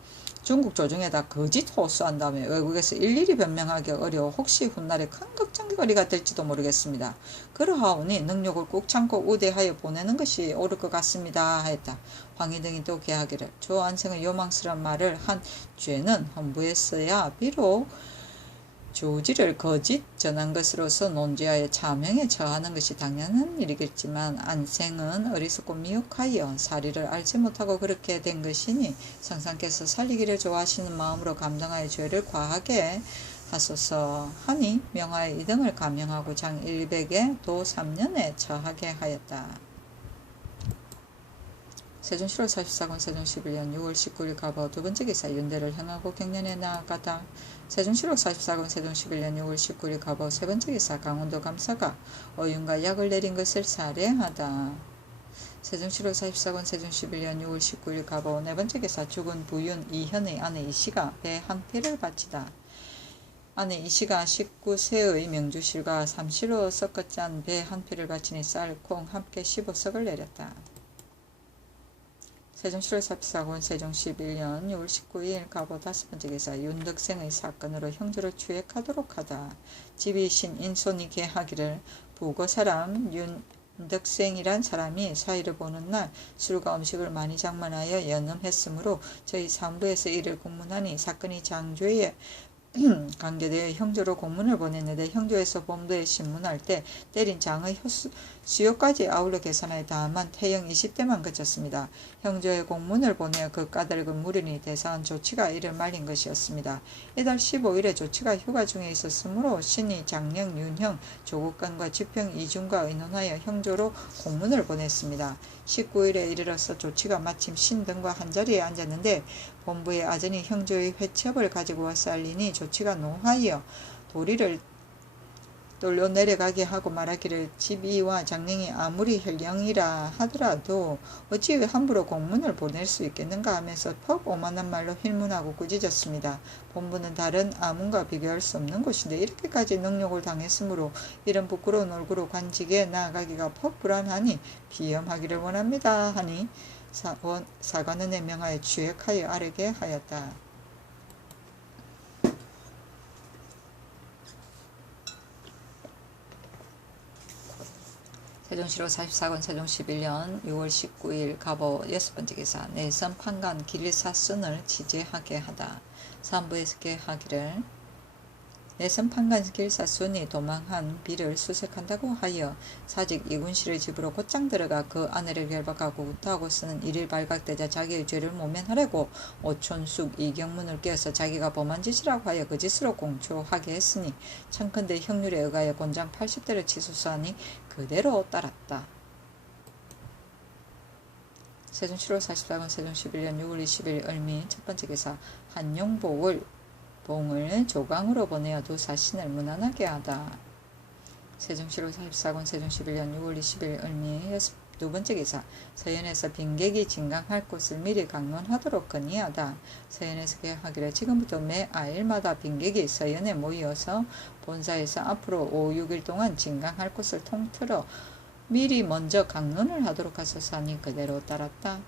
중국 조정에다 거짓 호소한 다음에 외국에서 일일이 변명하기 어려워 혹시 훗날에 큰 걱정거리가 될지도 모르겠습니다. 그러하오니 능욕을 꾹 참고 우대하여 보내는 것이 옳을 것 같습니다 하였다. 황희 등이 또 계하기를 조 안성의 요망스러운 말을 한 죄는 헌부했어야 비록 조지를 거짓 전한 것으로서 논지하여 자명에 처하는 것이 당연한 일이겠지만 안생은 어리석고 미혹하여 사리를 알지 못하고 그렇게 된 것이니 성상께서 살리기를 좋아하시는 마음으로 감당하여 죄를 과하게 하소서 하니 명하여 이등을 감형하고 장 100에 도 3년에 처하게 하였다. 세종시록 44권 세종 11년 6월 19일 갑오 두 번째 기사 윤대를 행하고 경련에 나아가다. 세종시록 44권 세종 11년 6월 19일 갑오 세 번째 기사 강원도 감사가 어윤과 약을 내린 것을 살해하다. 세종시록 44권 세종 11년 6월 19일 갑오 네 번째 기사 죽은 부윤 이현의 아내 이씨가 배 한 피를 바치다. 아내 이씨가 19세의 명주실과 삼시로 섞어 짠 배 한 피를 바치니 쌀, 콩 함께 15석을 내렸다. 세종시록 44권 세종 11년 6월 19일 갑오 다섯 번째 기사 윤덕생의 사건으로 형조를 추액하도록 하다. 집이신 인손이 계하기를 부거 사람 윤덕생이란 사람이 사이를 보는 날 술과 음식을 많이 장만하여 연음했으므로 저희 사무부에서 이를 공문하니 사건이 장조에 관계되어 형조로 공문을 보냈는데 형조에서 본부에 신문할 때 때린 장의 수요까지 아울러 계산하여 다만 태형 20대만 그쳤습니다. 형조에 공문을 보내어 그 까닭은 무리니 대사한 조치가 이를 말린 것이었습니다. 이달 15일에 조치가 휴가 중에 있었으므로 신이 장령 윤형 조국관과 지평 이중과 의논하여 형조로 공문을 보냈습니다. 19일에 이르러서 조치가 마침 신 등과 한자리에 앉았는데 본부의 아전이 형조의 회첩을 가지고 와서 알리니 조치가 노하여 도리를 돌려 내려가게 하고 말하기를 집이와 장랭이 아무리 혈령이라 하더라도 어찌 함부로 공문을 보낼 수 있겠는가 하면서 퍽 오만한 말로 힐문하고 꾸짖었습니다. 본부는 다른 아문과 비교할 수 없는 곳인데 이렇게까지 능욕을 당했으므로 이런 부끄러운 얼굴로 관직에 나아가기가 퍽 불안하니 비염하기를 원합니다 하니 사관원에 명하여 주역하여 아뢰게 하였다. 세종시로 44권 세종 11년 6월 19일 갑오 6번째 기사 내선 판관 길사순을 지지하게 하다. 사부에서 하기를 내선 판관 길사순이 도망한 비를 수색한다고 하여 사직 이군실의 집으로 곧장 들어가 그 아내를 결박하고 구타하고 쓰는 일일 발각되자 자기의 죄를 모면하려고 오촌숙 이경문을 깨어서 자기가 범한 짓이라고 하여 그 짓으로 공초하게 했으니 청컨대 형률에 의하여 곤장 80대를 치소하니 그대로 따랐다. 세종 7월 44권 세종 11년 6월 20일 을미 첫번째 기사 한용봉을 조강으로 보내어 두 사신을 무난하게 하다. 세종 7월 44권 세종 11년 6월 20일 을미 두번째 기사 서연에서 빈객이 진강할 곳을 미리 강론하도록 건의하다. 서연에서 계획하기를 지금부터 매 아일마다 빈객이 서연에 모여서 본사에서 앞으로 5, 6일 동안 진강할 곳을 통틀어 미리 먼저 강론을 하도록 하소서 하니 그대로 따랐다.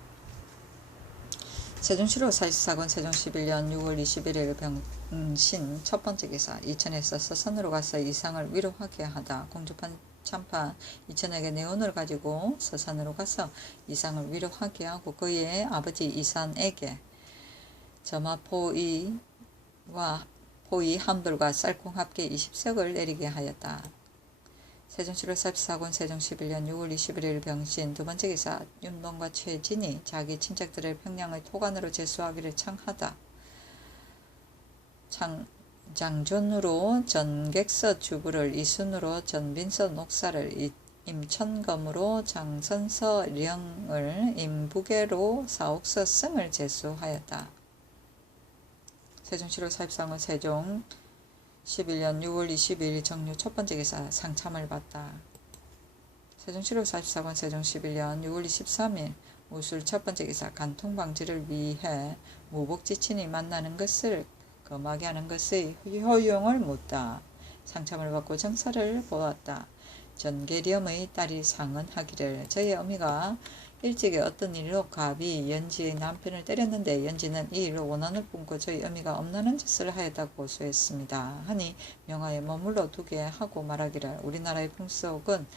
세종 7월 44권 세종 11년 6월 21일 병신 첫번째 기사 이천에서 서산으로 가서 이상을 위로하게 하다. 공주판 참판 이천에게 내온을 가지고 서산으로 가서 이상을 위로하게 하고 그의 아버지 이산에게 점화포이와 포이 함들과 쌀콩 합계 20석을 내리게 하였다. 세종 7월 44권 세종 11년 6월 21일 병신 두번째 기사 윤봉과 최진이 자기 친척들을 평양의 토관으로 제수하기를 청하다. 장존으로 전객서 주부를 이순으로 전빈서 녹사를 임천검으로 장선서령을 임부계로 사옥서 승을 제수하였다. 세종 7월 44권 세종 11년 6월 22일 정유 첫번째 기사 상참을 받다. 세종 7월 44권 세종 11년 6월 23일 우술 첫번째 기사 간통방지를 위해 무복지친이 만나는 것을 금하게 하는 것의 효용을 묻다. 상참을 받고 정사를 보았다. 전계렴의 딸이 상언하기를 저의 어미가 일찍이 어떤 일로 갑이 연지의 남편을 때렸는데 연지는 이 일로 원한을 뿜고 저희 어미가 엄난한 짓을 하였다고 고소했습니다. 하니 명하에 머물러 두게 하고 말하기를 우리나라의 풍속은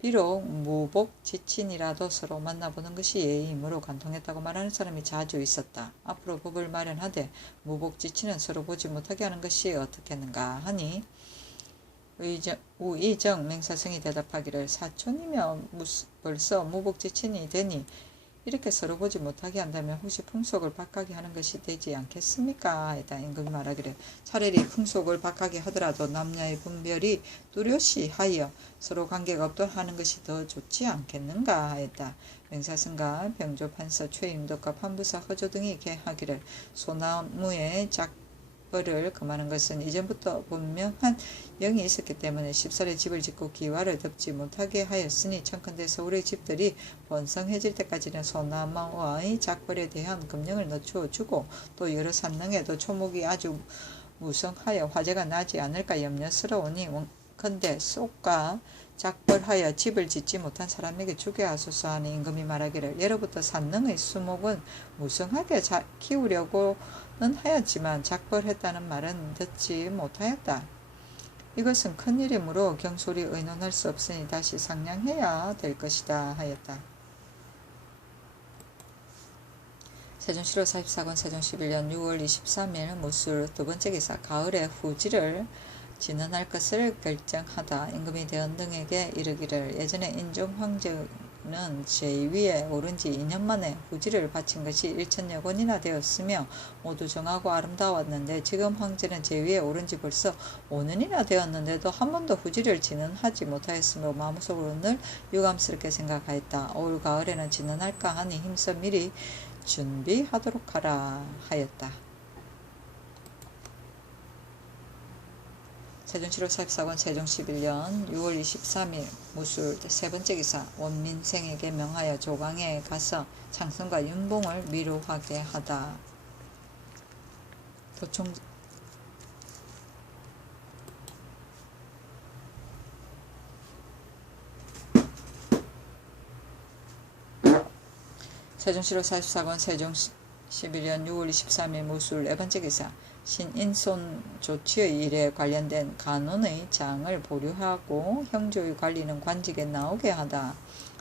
비록 무복지친이라도 서로 만나보는 것이 예의이므로 간통했다고 말하는 사람이 자주 있었다. 앞으로 법을 마련하되 무복지친은 서로 보지 못하게 하는 것이 어떻겠는가 하니 우이정 맹사성이 대답하기를 사촌이며 벌써 무복지친이 되니 이렇게 서로 보지 못하게 한다면 혹시 풍속을 박하게 하는 것이 되지 않겠습니까? 했다. 임금이 말하기를 차라리 풍속을 박하게 하더라도 남녀의 분별이 뚜렷이 하여 서로 관계가 없도록 하는 것이 더 좋지 않겠는가? 했다. 맹사성과 병조판서 최임덕과 판부사 허조 등이 계하기를 소나무의 작벌을 금하는 것은 이전부터 분명한 영이 있었기 때문에 십살의 집을 짓고 기와를 덮지 못하게 하였으니 청컨대 서울의 집들이 번성해질 때까지는 소나무의 작벌에 대한 금령을 늦추어 주고 또 여러 산릉에도 초목이 아주 무성하여 화재가 나지 않을까 염려스러우니 원컨대 쏙과 작벌하여 집을 짓지 못한 사람에게 주게 하소서 하니 임금이 말하기를 예로부터 산릉의 수목은 무성하게 키우려고는 하였지만 작벌했다는 말은 듣지 못하였다. 이것은 큰일이므로 경솔히 의논할 수 없으니 다시 상량해야 될 것이다 하였다. 세종 7월 44권 세종 11년 6월 23일 무술 두번째 기사 가을에 후지를 진언할 것을 결정하다. 임금이 대원 등에게 이르기를 예전에 인종 황제는 제위에 오른 지 2년 만에 후지를 바친 것이 1천여 권이나 되었으며 모두 정하고 아름다웠는데 지금 황제는 제위에 오른 지 벌써 5년이나 되었는데도 한 번도 후지를 진언하지 못하였으므로 마음속으로 늘 유감스럽게 생각하였다. 올 가을에는 진언할까 하니 힘써 미리 준비하도록 하라 하였다. 세종시로 44권 세종 11년 6월 23일 무술 세 번째 기사 원민생에게 명하여 조강에 가서 창성과 윤봉을 미루하게 하다. 도총 세종시로 44권 세종 11년 6월 23일 무술 네 번째 기사 신인손 조치의 일에 관련된 간원의 장을 보류하고 형조의 관리는 관직에 나오게 하다.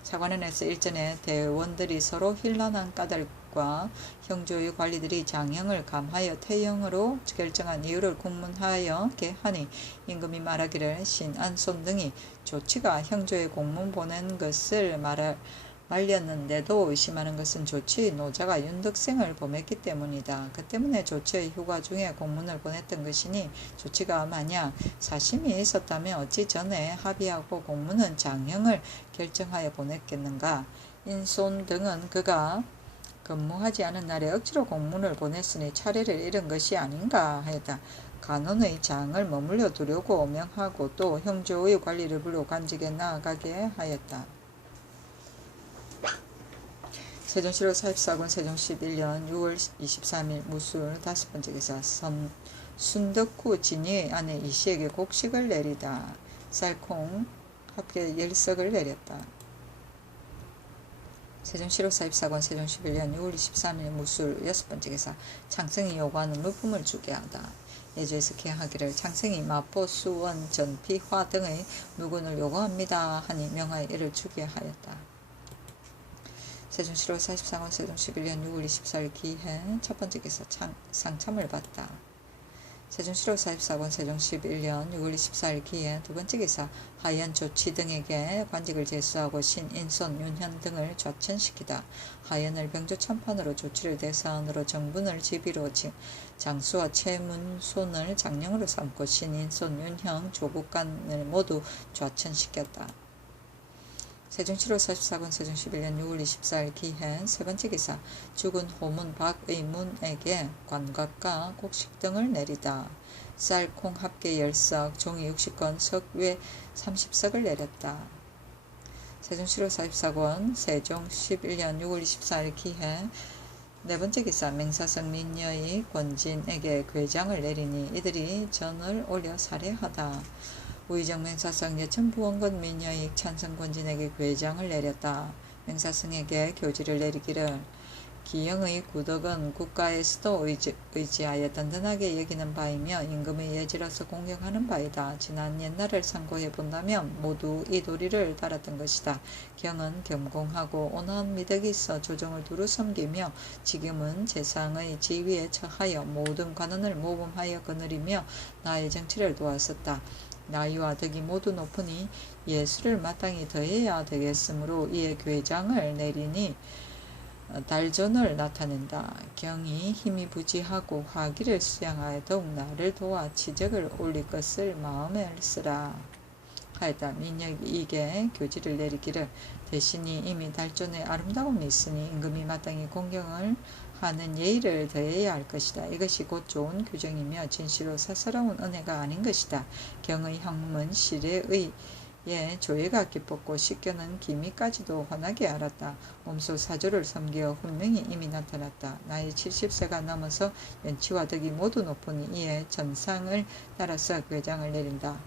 사관원에서 일전에 대원들이 서로 힐난한 까닭과 형조의 관리들이 장형을 감하여 퇴형으로 결정한 이유를 공문하여게 하니 임금이 말하기를 신안손 등이 조치가 형조의 공문 보낸 것을 말렸는데도 의심하는 것은 조치의 노자가 윤덕생을 범했기 때문이다. 그 때문에 조치의 휴가 중에 공문을 보냈던 것이니 조치가 만약 사심이 있었다면 어찌 전에 합의하고 공문은 장형을 결정하여 보냈겠는가. 인손 등은 그가 근무하지 않은 날에 억지로 공문을 보냈으니 차례를 잃은 것이 아닌가 하였다. 간원의 장을 머물러 두려고 명하고 또 형조의 관리를 불러 관직에 나아가게 하였다. 세종시로 44권 세종 11년 6월 23일 무술 다섯 번째 기사 순덕후 진이의 아내 이씨에게 곡식을 내리다. 쌀콩 합계 10석을 내렸다. 세종시로 44권 세종 11년 6월 23일 무술 여섯 번째 기사 창성이 요구하는 물품을 주게 하다. 예조에서 계하기를 창성이 마포, 수원, 전피, 화 등의 물건을 요구합니다 하니 명하여 이를 주게 하였다. 세종시로 44권 세종 11년 6월 24일 기해 첫 번째 기사 상참을 받다. 세종시로 44권 세종 11년 6월 24일 기해 두 번째 기사 하연 조치 등에게 관직을 제수하고 신인손, 윤현 등을 좌천시키다. 하연을 병조 참판으로 조치를 대사원으로 정분을 지비로 장수와 최문손을 장령으로 삼고 신인손, 윤형, 조국간을 모두 좌천시켰다. 세종시로 44권 세종 11년 6월 24일 기해 세 번째 기사 죽은 호문 박의문에게 관갑과 곡식 등을 내리다. 쌀, 콩 합계 10석, 종이 60건, 석외 30석을 내렸다. 세종시로 44권 세종 11년 6월 24일 기해 네 번째 기사 맹사성 민녀의 권진에게 궤장을 내리니 이들이 전을 올려 살해하다. 우의정 맹사성 예천 부원건 민여익 찬성권진에게 궤장을 내렸다. 맹사성에게 교지를 내리기를 기영의 구덕은 국가에서도 의지하여 든든하게 여기는 바이며 임금의 예지로서 공경하는 바이다. 지난 옛날을 상고해 본다면 모두 이 도리를 따랐던 것이다. 경은 겸공하고 온화한 미덕이 있어 조정을 두루 섬기며 지금은 재상의 지위에 처하여 모든 관원을 모범하여 거느리며 나의 정치를 도왔었다. 나이와 덕이 모두 높으니 예수를 마땅히 더해야 되겠으므로 이에 궤장을 내리니 달전을 나타낸다. 경이 힘이 부지하고 화기를 수양하여 더욱 나를 도와 치적을 올릴 것을 마음에 쓰라 하였다. 민혁이 이게 교지를 내리기를 대신이 이미 달전의 아름다움이 있으니 임금이 마땅히 공경을 하는 예의를 더해야 할 것이다. 이것이 곧 좋은 규정이며 진실로 사사로운 은혜가 아닌 것이다. 경의 형문 시래의 조예가 깊었고 식견은 기미까지도 환하게 알았다. 몸소 사조를 섬겨 훈명이 이미 나타났다. 나이 70세가 넘어서 연치와 덕이 모두 높으니 이에 전상을 따라서 궤장을 내린다.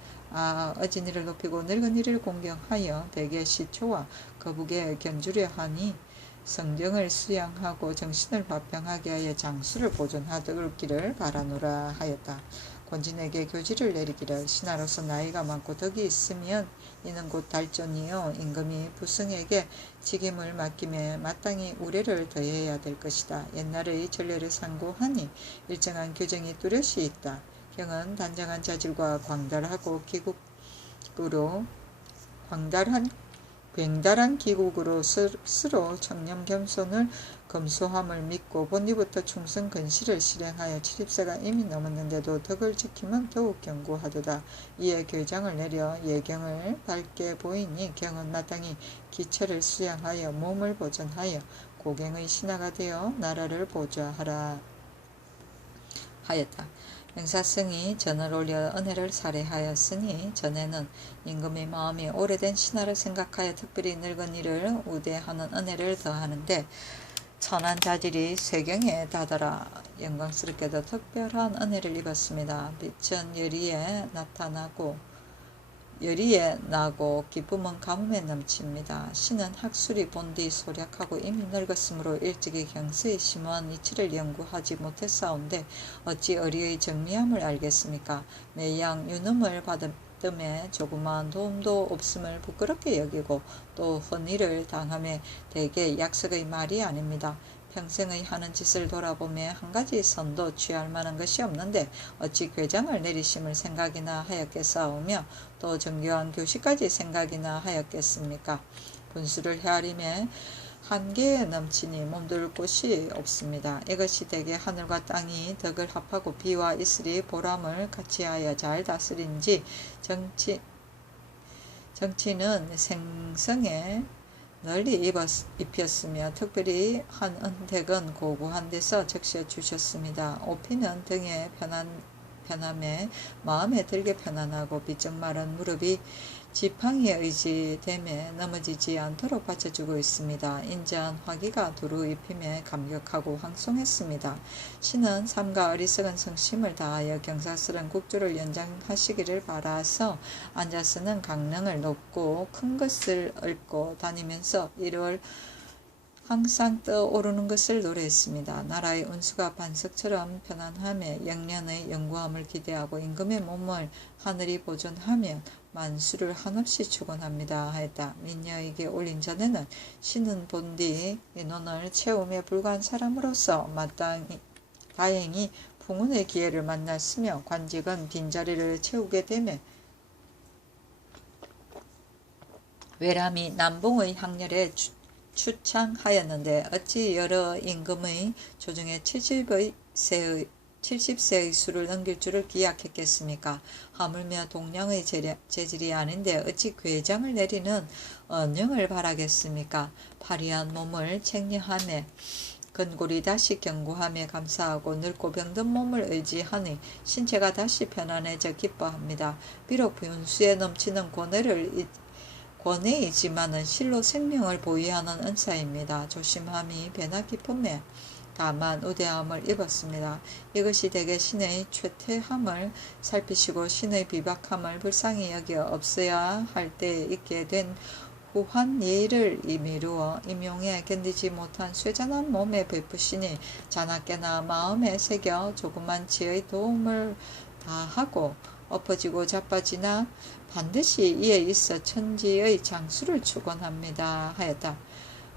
어진이를 높이고 늙은이를 공경하여 대개 시초와 거북에 견주려 하니 성경을 수양하고 정신을 화평하게 하여 장수를 보존하기를 바라노라 하였다. 권진에게 교지를 내리기를 신하로서 나이가 많고 덕이 있으면 이는 곧 달전이요 임금이 부승에게 직임을 맡김에 마땅히 우려를 더해야 될 것이다. 옛날의 전례를 상고하니 일정한 규정이 뚜렷이 있다. 경은 단정한 자질과 광달한 기국으로 스스로 청렴 겸손을 검소함을 믿고 본디부터 충성 근실을 실행하여 70세가 이미 넘었는데도 덕을 지키면 더욱 견고하도다. 이에 궤장을 내려 예경을 밝게 보이니 경은 마땅히 기철을 수양하여 몸을 보존하여 고갱의 신하가 되어 나라를 보좌하라 하였다. 병사성이 전을 올려 은혜를 살해하였으니 전에는 임금의 마음이 오래된 신하를 생각하여 특별히 늙은 이를 우대하는 은혜를 더하는데 천한 자질이 쇠경에 다다라 영광스럽게도 특별한 은혜를 입었습니다. 빛은 열이에 나고 기쁨은 가뭄에 넘칩니다. 신은 학술이 본 뒤 소략하고 이미 늙었으므로 일찍이 경서의 심오한 이치를 연구하지 못했사온데 어찌 어리의 정리함을 알겠습니까? 매양 유능을 받음에 조그마한 도움도 없음을 부끄럽게 여기고 또 헌의를 당함에 대개 약석의 말이 아닙니다. 평생의 하는 짓을 돌아보며 한 가지 선도 취할 만한 것이 없는데 어찌 궤장을 내리심을 생각이나 하였겠사오며 또 정교한 교시까지 생각이나 하였겠습니까? 분수를 헤아림에 한계에 넘치니 몸둘 곳이 없습니다. 이것이 대개 하늘과 땅이 덕을 합하고 비와 이슬이 보람을 같이하여 잘 다스린지 정치는 생성에 널리 입혔으며 특별히 한 은택은 고고한 데서 적셔 주셨습니다. 옷피는 등에 편함에 마음에 들게 편안하고 비쩍 마른 무릎이 지팡이에 의지됨에 넘어지지 않도록 받쳐주고 있습니다. 인자한 화기가 두루 입힘에 감격하고 황송했습니다. 신은 삼가 어리석은 성심을 다하여 경사스런 국주를 연장하시기를 바라서 앉아서는 강릉을 높고 큰 것을 읊고 다니면서 이를 항상 떠오르는 것을 노래했습니다. 나라의 운수가 반석처럼 편안함에 영년의 영구함을 기대하고 임금의 몸을 하늘이 보존하면 만수를 한없이 축원합니다 하였다. 민녀에게 올린 전에는 신은 본디 인원을 채우며 불과한 사람으로서 다행히 풍운의 기회를 만났으며 관직은 빈자리를 채우게 되며 외람이 남봉의 학렬에 추창하였는데 어찌 여러 임금의 조중에 70세의 수를 넘길 줄을 기약했겠습니까? 하물며 동량의 재질이 아닌데 어찌 궤장을 내리는 언영을 바라겠습니까? 파리한 몸을 책령하며 근골이 다시 견고함에 감사하고 늙고 병든 몸을 의지하니 신체가 다시 편안해져 기뻐합니다. 비록 분수에 넘치는 권해이지만은 실로 생명을 보유하는 은사입니다. 조심함이 배나 깊음에 다만 우대함을 입었습니다. 이것이 대개 신의 최태함을 살피시고 신의 비박함을 불쌍히 여겨 없어야 할 때 있게 된 후한 예의를 미루어 임용에 견디지 못한 쇠잔한 몸에 베푸시니 자나깨나 마음에 새겨 조그만 치의 도움을 다하고 엎어지고 자빠지나 반드시 이에 있어 천지의 장수를 축원합니다 하였다.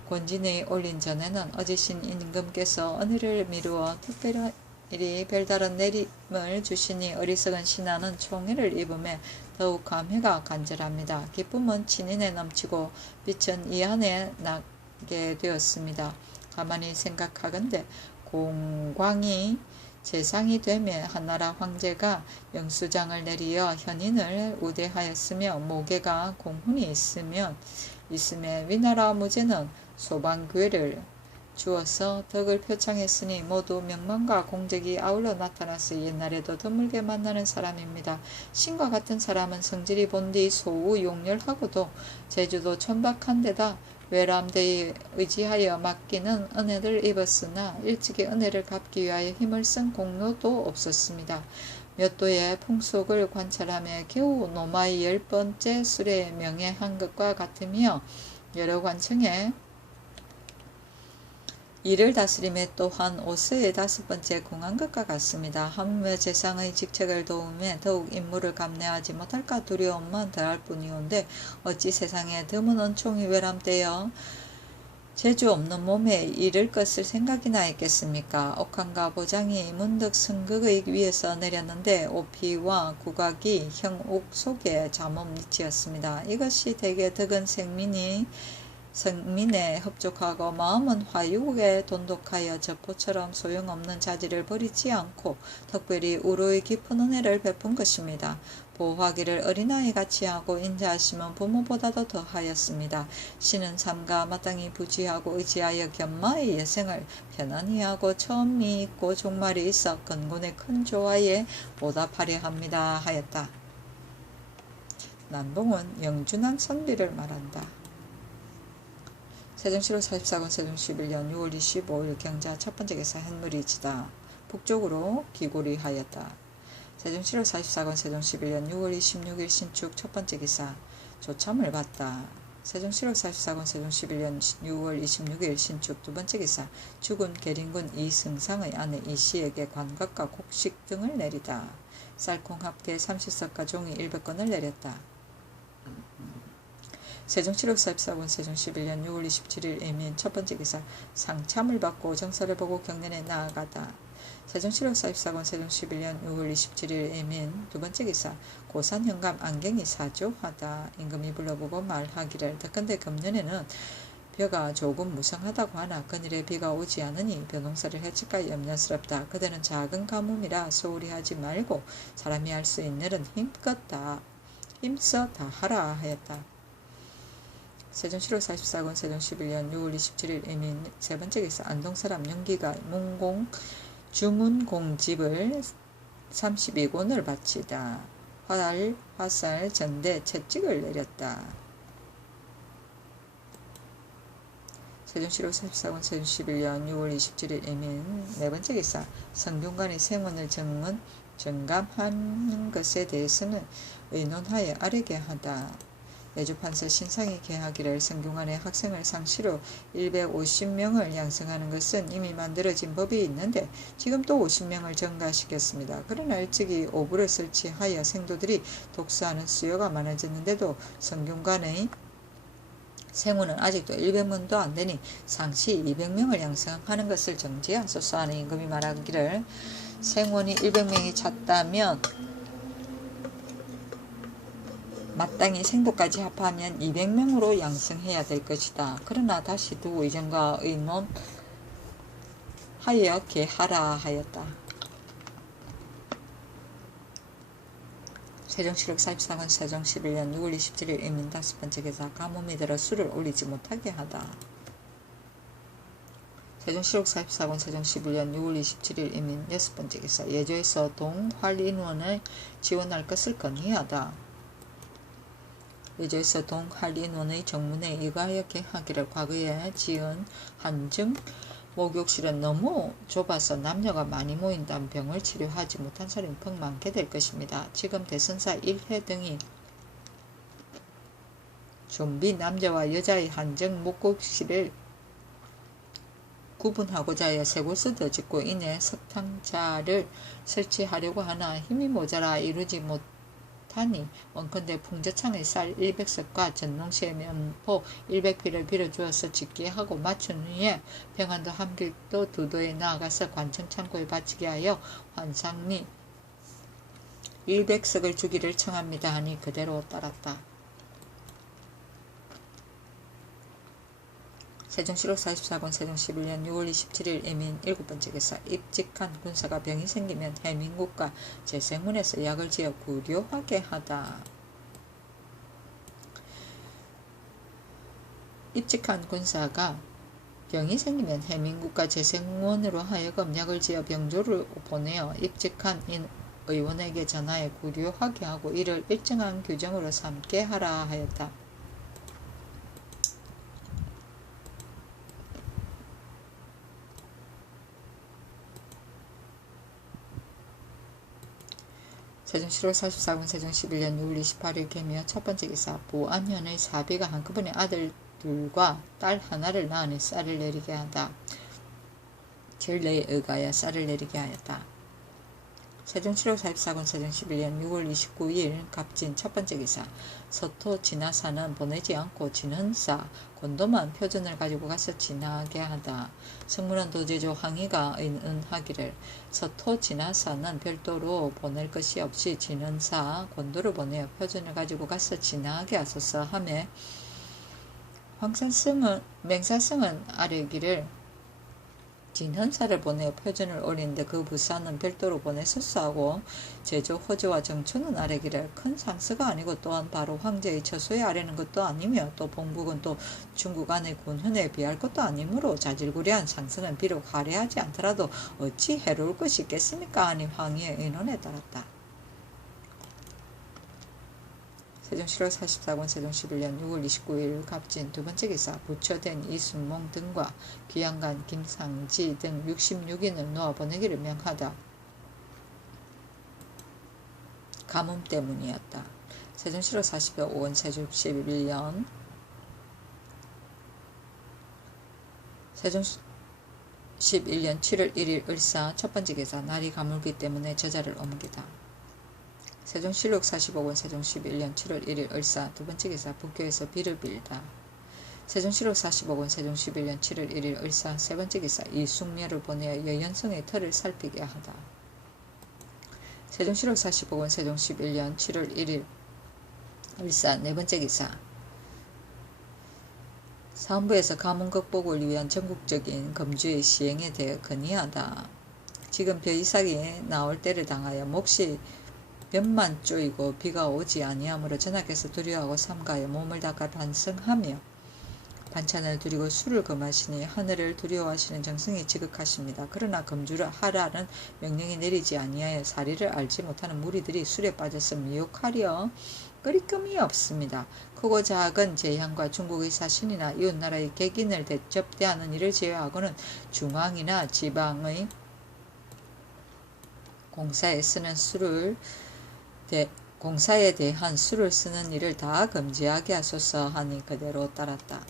권진이 올린 전에는 어지신 임금께서 은혜를 미루어 특별히 별다른 내림을 주시니 어리석은 신하는 총애를 입음에 더욱 감회가 간절합니다. 기쁨은 친인에 넘치고 빛은 이 안에 나게 되었습니다. 가만히 생각하건대 공광이 재상이 되며 한나라 황제가 영수장을 내리어 현인을 우대하였으며 모계가 공훈이 있음에 위나라 무제는 소방교회를 주어서 덕을 표창했으니 모두 명망과 공적이 아울러 나타나서 옛날에도 드물게 만나는 사람입니다. 신과 같은 사람은 성질이 본디 소우 용렬하고도 제주도 천박한 데다 외람되이 의지하여 맡기는 은혜를 입었으나 일찍이 은혜를 갚기 위하여 힘을 쓴 공로도 없었습니다. 몇 도의 풍속을 관찰하며 겨우 노마의 10번째 술에 명예한 것과 같으며 여러 관청에 이를 다스림에 또한 오스의 5번째 궁한 것과 같습니다. 하물며 재상의 직책을 도우며 더욱 임무를 감내하지 못할까 두려움만 더할 뿐이온데 어찌 세상에 드문 은총이 외람되어 재주 없는 몸에 이를 것을 생각이나 있겠습니까? 옥황과 보장이 문득 성극의 위에서 내렸는데 오피와 국악이 형옥 속에 잠엄 미치었습니다. 이것이 대개 덕은 생민이 성민에 흡족하고 마음은 화육에 돈독하여 저포처럼 소용없는 자질을 버리지 않고 특별히 우로의 깊은 은혜를 베푼 것입니다. 보호하기를 어린아이같이 하고 인자하심은 부모보다도 더하였습니다. 신은 삼가 마땅히 부지하고 의지하여 견마의 여생을 편안히 하고 처음이 있고 종말이 있어 근곤의 큰 조화에 보답하려 합니다 하였다. 난동은 영준한 선비를 말한다. 세종실록 44권 세종 11년 6월 25일 경자 첫번째 기사 hen물이지다. 북쪽으로 기고리하였다. 세종실록 44권 세종 11년 6월 26일 신축 첫번째 기사 조참을 받다. 세종실록 44권 세종 11년 6월 26일 신축 두번째 기사 죽은 계린군 이승상의 아내 이씨에게 관각과 곡식 등을 내리다. 쌀콩합계 30석과 종이 100건을 내렸다. 세종실록 44권 세종 11년 6월 27일 이민 첫번째 기사 상참을 받고 정사를 보고 경련에 나아가다. 세종실록 44권 세종 11년 6월 27일 이민 두번째 기사 고산현감 안경이 사조하다. 임금이 불러보고 말하기를 덕건대 금년에는 벼가 조금 무성하다고 하나 그늘에 비가 오지 않으니 벼농사를 해칠까 염려스럽다. 그대는 작은 가뭄이라 소홀히 하지 말고 사람이 할 수 있는 일은 힘써 다 하라 하였다. 세종실록 44권 세종 11년 6월 27일 이민 세번째 기사 안동사람 영기가 주문공집을 32권을 바치다. 화살, 전대, 채찍을 내렸다. 세종실록 44권 세종 11년 6월 27일 이민 네번째 기사 성균관의 생원을 정감하는 것에 대해서는 의논하여 아뢰게 하다. 예주판서 신상이 계하기를 성균관의 학생을 상시로 150명을 양성하는 것은 이미 만들어진 법이 있는데 지금 또 50명을 증가시켰습니다. 그러나 일찍이 오부를 설치하여 생도들이 독서하는 수요가 많아졌는데도 성균관의 생우는 아직도 100명도 안 되니 상시 200명을 양성하는 것을 정지하소서 하는 임금이 말하기를 생원이 100명이 찼다면 마땅히 생도까지 합하면 200명으로 양성해야 될 것이다. 그러나 다시 두 의정과 의논하여 개하라 하였다. 세종실록 44권 세종 11년 6월 27일 이민 다섯번째 기사 가뭄이 들어 술을 올리지 못하게 하다. 세종실록 44권 세종 11년 6월 27일 이민 여섯번째 기사 예조에서 동활인원을 지원할 것을 건의하다. 예조에서 동활인원의 정문에 이가하여 개하기를 과거에 지은 한증 목욕실은 너무 좁아서 남녀가 많이 모인다면 병을 치료하지 못한 사람이 퍽 많게 될 것입니다. 지금 대선사 1회 등이 좀비 남자와 여자의 한증 목욕실을 구분하고자 하여 세 곳을 더 짓고 이내 석탄자를 설치하려고 하나 힘이 모자라 이루지 못하니 원컨대 풍저창의 쌀 100석과 전농시의 면포 100피를 빌어주어서 짓게 하고 맞춘 후에 병안도 함길도 두 도에 나아가서 관청창고에 바치게 하여 환상 및 100석을 주기를 청합니다 하니 그대로 따랐다. 세종실록 44권 세종 11년 6월 27일 이민 일곱번째 기사 입직한 군사가 병이 생기면 해민국과 재생문에서 약을 지어 구료하게 하다. 입직한 군사가 병이 생기면 해민국과 재생원으로 하여금 약을 지어 병조를 보내어 입직한 의원에게 전하여 구료하게 하고 이를 일정한 규정으로 삼게 하라 하였다. 세종실록 44권 세종 11년 6월 28일 개미어 첫번째 기사 보안현의 사비가 한꺼번에 아들 둘과 딸 하나를 낳으니 쌀을 내리게 한다. 전례에 의하여 쌀을 내리게 하였다. 세종실록 44권 세종 11년 6월 29일 갑진 첫번째 기사 서토 진화사는 보내지 않고 진헌사 권도만 표준을 가지고 가서 진화하게 하다. 성문원 도제조 항의가 의논하기를 서토 진화사는 별도로 보낼 것이 없이 진헌사 권도를 보내어 표준을 가지고 가서 진화하게 하소서 하며 맹사성은 아래기를 진헌사를 보내 표준을 올리는데 그 부사는 별도로 보내서서 하고 제조 호조와 정초는 아래기를 큰 상스가 아니고 또한 바로 황제의 처소에 아래는 것도 아니며 또 봉북은 또 중국 안의 군현에 비할 것도 아니므로 자질구레한 상스는 비록 화려하지 않더라도 어찌 해로울 것이 있겠습니까? 하니 황희의 의논에 따랐다. 세종 7월 44권 세종 11년 6월 29일 갑진 두 번째 기사 부처된 이순몽 등과 귀양간 김상지 등 66인을 놓아보내기를 명하다. 가뭄 때문이었다. 세종 7월 45권 세종 11년 세종 11년 7월 1일 을사 첫 번째 기사 날이 가물기 때문에 저자를 옮기다. 세종실록 45권 세종 11년 7월 1일 을사 두 번째 기사 북교에서 비를 빌다. 세종실록 45권 세종 11년 7월 1일 을사 세 번째 기사 이숙녀를 보내어 여연성의 터를 살피게 하다. 세종실록 45권 세종 11년 7월 1일 을사 네 번째 기사 사헌부에서 가뭄 극복을 위한 전국적인 검주의 시행에 대해 건의하다. 지금 벼이삭이 나올 때를 당하여 몫이 볕만 쪼이고 비가 오지 아니하므로 전하께서 두려워하고 삼가하여 몸을 닦아 반성하며 반찬을 드리고 술을 금하시니 하늘을 두려워하시는 정성이 지극하십니다. 그러나 금주를 하라는 명령이 내리지 아니하여 사리를 알지 못하는 무리들이 술에 빠져서 미혹하려 끓이끔이 없습니다. 크고 작은 제향과 중국의 사신이나 이웃나라의 객인을 접대하는 일을 제외하고는 중앙이나 지방의 공사에 대한 술을 쓰는 일을 다 금지하게 하소서 하니 그대로 따랐다.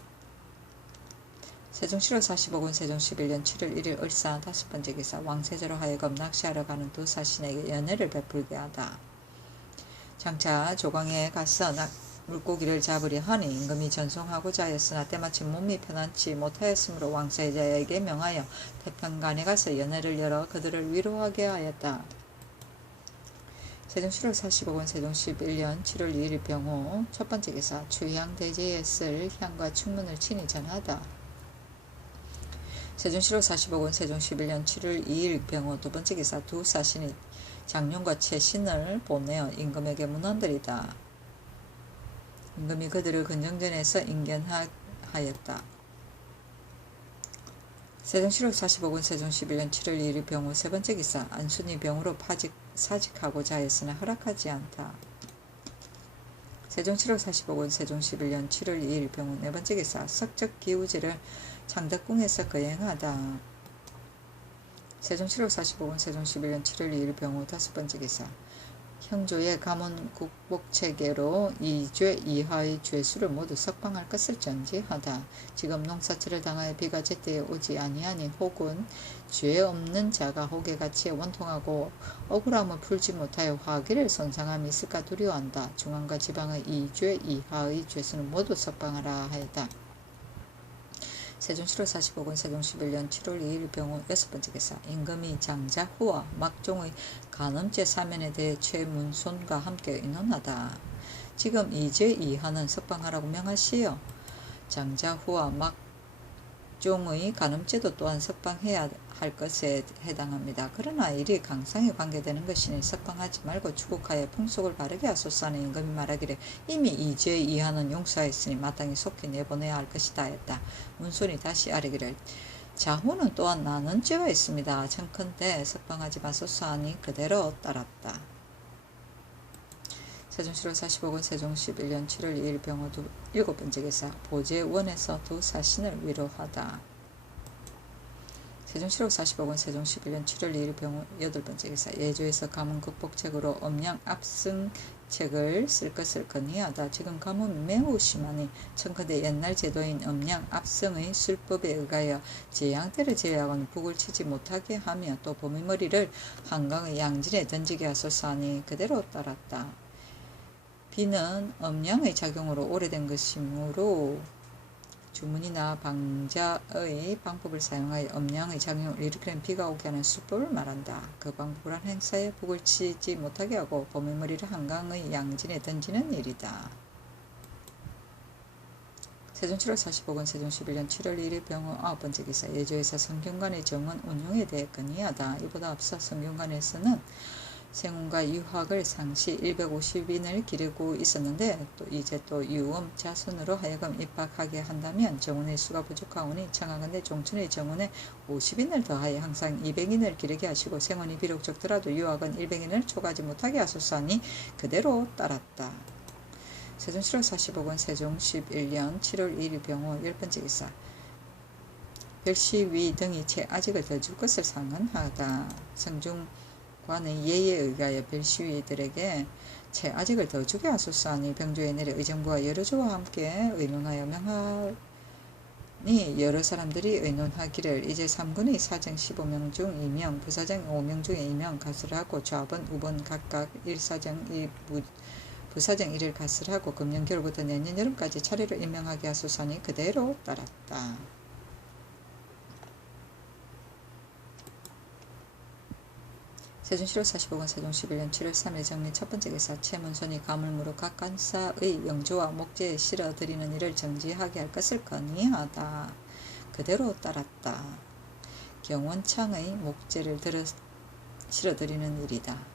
세종 7월 45권 세종 11년 7월 1일 을사 다섯 번째 기사 왕세자로 하여금 낚시하러 가는 두 사신에게 연회를 베풀게 하다. 장차 조광에 가서 물고기를 잡으려 하니 임금이 전송하고자 하였으나 때마침 몸이 편안치 못하였으므로 왕세자에게 명하여 태평간에 가서 연회를 열어 그들을 위로하게 하였다. 세종 7월 45권 세종 11년 7월 2일 병호 첫 번째 기사 추향대제에 쓸 향과 충문을 친히 전하다. 세종 7월 45권 세종 11년 7월 2일 병호 두 번째 기사 두 사신이 장룡과 최신을 보내어 임금에게 문안드리다. 임금이 그들을 근정전에서 인견하였다. 세종 7월 45권 세종 11년 7월 2일 병호 세 번째 기사 안순이 병으로 사직하고자 하였으나 허락하지 않다. 세종 7월 45권 세종 11년 7월 2일 병호 네 번째 기사 석적 기우제를 창덕궁에서 거행하다. 세종 7월 45권 세종 11년 7월 2일 병호 다섯 번째 기사 형조의 가문 국복체계로 2죄 이하의 죄수를 모두 석방할 것을 전제하다. 지금 농사철을 당하여 비가 제때에 오지 아니하니 혹은 죄 없는 자가 혹에같이 원통하고 억울함을 풀지 못하여 화기를 손상함이 있을까 두려워한다. 중앙과 지방의 2죄 이하의 죄수는 모두 석방하라 하였다. 세종 7월 45권 세종 11년 7월 2일 병호 여섯 번째 기사 임금이 장자후와 막종의 간음죄 사면에 대해 최문손과 함께 의논하다. 지금 2죄 이하는 석방하라고 명하시오. 장자후와 막종의 간음죄도 또한 석방해야 할 것에 해당합니다. 그러나 일이 강상에 관계되는 것이니 석방하지 말고 추국하여 풍속을 바르게 하소서 하는 임금이 말하기를 이미 2죄 이하는 용서하였으니 마땅히 속히 내보내야 할 것이다 했다. 문손이 다시 아뢰기를 자후는 또한 나는 죄가 있습니다. 청컨대 석방하지 마소서 하니 그대로 따랐다. 세종 7월 45권 세종 11년 7월 2일 병호 일곱 번째 기사 보제원에서 두 사신을 위로하다. 세종 7월 45권 세종 11년 7월 2일 병호 여덟 번째 기사 예조에서 가뭄 극복책으로 엄양 압승책을 쓸 것을 건의하다. 지금 가뭄이 매우 심하니 청컨대 옛날 제도인 엄양 압승의 술법에 의하여 제양대를 제외하고는 북을 치지 못하게 하며 또 보미머리를 한강의 양진에 던지게 하소서 하니 그대로 따랐다. 비는 엄양의 작용으로 오래된 것이므로 주문이나 방자의 방법을 사용하여 엄양의 작용을 일으키는 비가 오게 하는 수법을 말한다. 그 방법을 한 행사에 북을 치지 못하게 하고 보미머리를 한강의 양진에 던지는 일이다. 세종 7월 45건 세종 11년 7월 1일 병호 9번째 기사 예조에서 성균관의 정원 운용에 대해 건의하다. 이보다 앞서 성균관에서는 생훈과 유학을 상시 150인을 기르고 있었는데 이제 또 유음 자손으로 하여금 입학하게 한다면 정원의 수가 부족하오니 청하건대 종춘의 정원에 50인을 더하여 항상 200인을 기르게 하시고 생원이 비록 적더라도 유학은 100인을 초과하지 못하게 하소서하니 그대로 따랐다. 세종 7월 45건 세종 11년 7월 1일 병호 10번째 기사 별시위 등이 채아직을 더 줄 것을 상언하다. 성중관의 예에 의하여 별시위들에게 채아직을 더 주게 하소서하니 병조에 내려 의정부와 여러 조와 함께 의논하여 명하니 여러 사람들이 의논하기를 이제 3군의 사정 15명 중 2명 부사정 5명 중에 2명 가설하고 좌번 우번 각각 1사정 1부 부사정 1을 가설하고 금년 겨울부터 내년 여름까지 차례로 임명하게 하소서하니 그대로 따랐다. 세종 7월 45건 세종 11년 7월 3일 정리 첫번째 기사 최문손이 가물무로 각 간사의 영조와 목재에 실어드리는 일을 정지하게 할 것을 건의하다. 그대로 따랐다. 경원창의 목재를 실어드리는 일이다.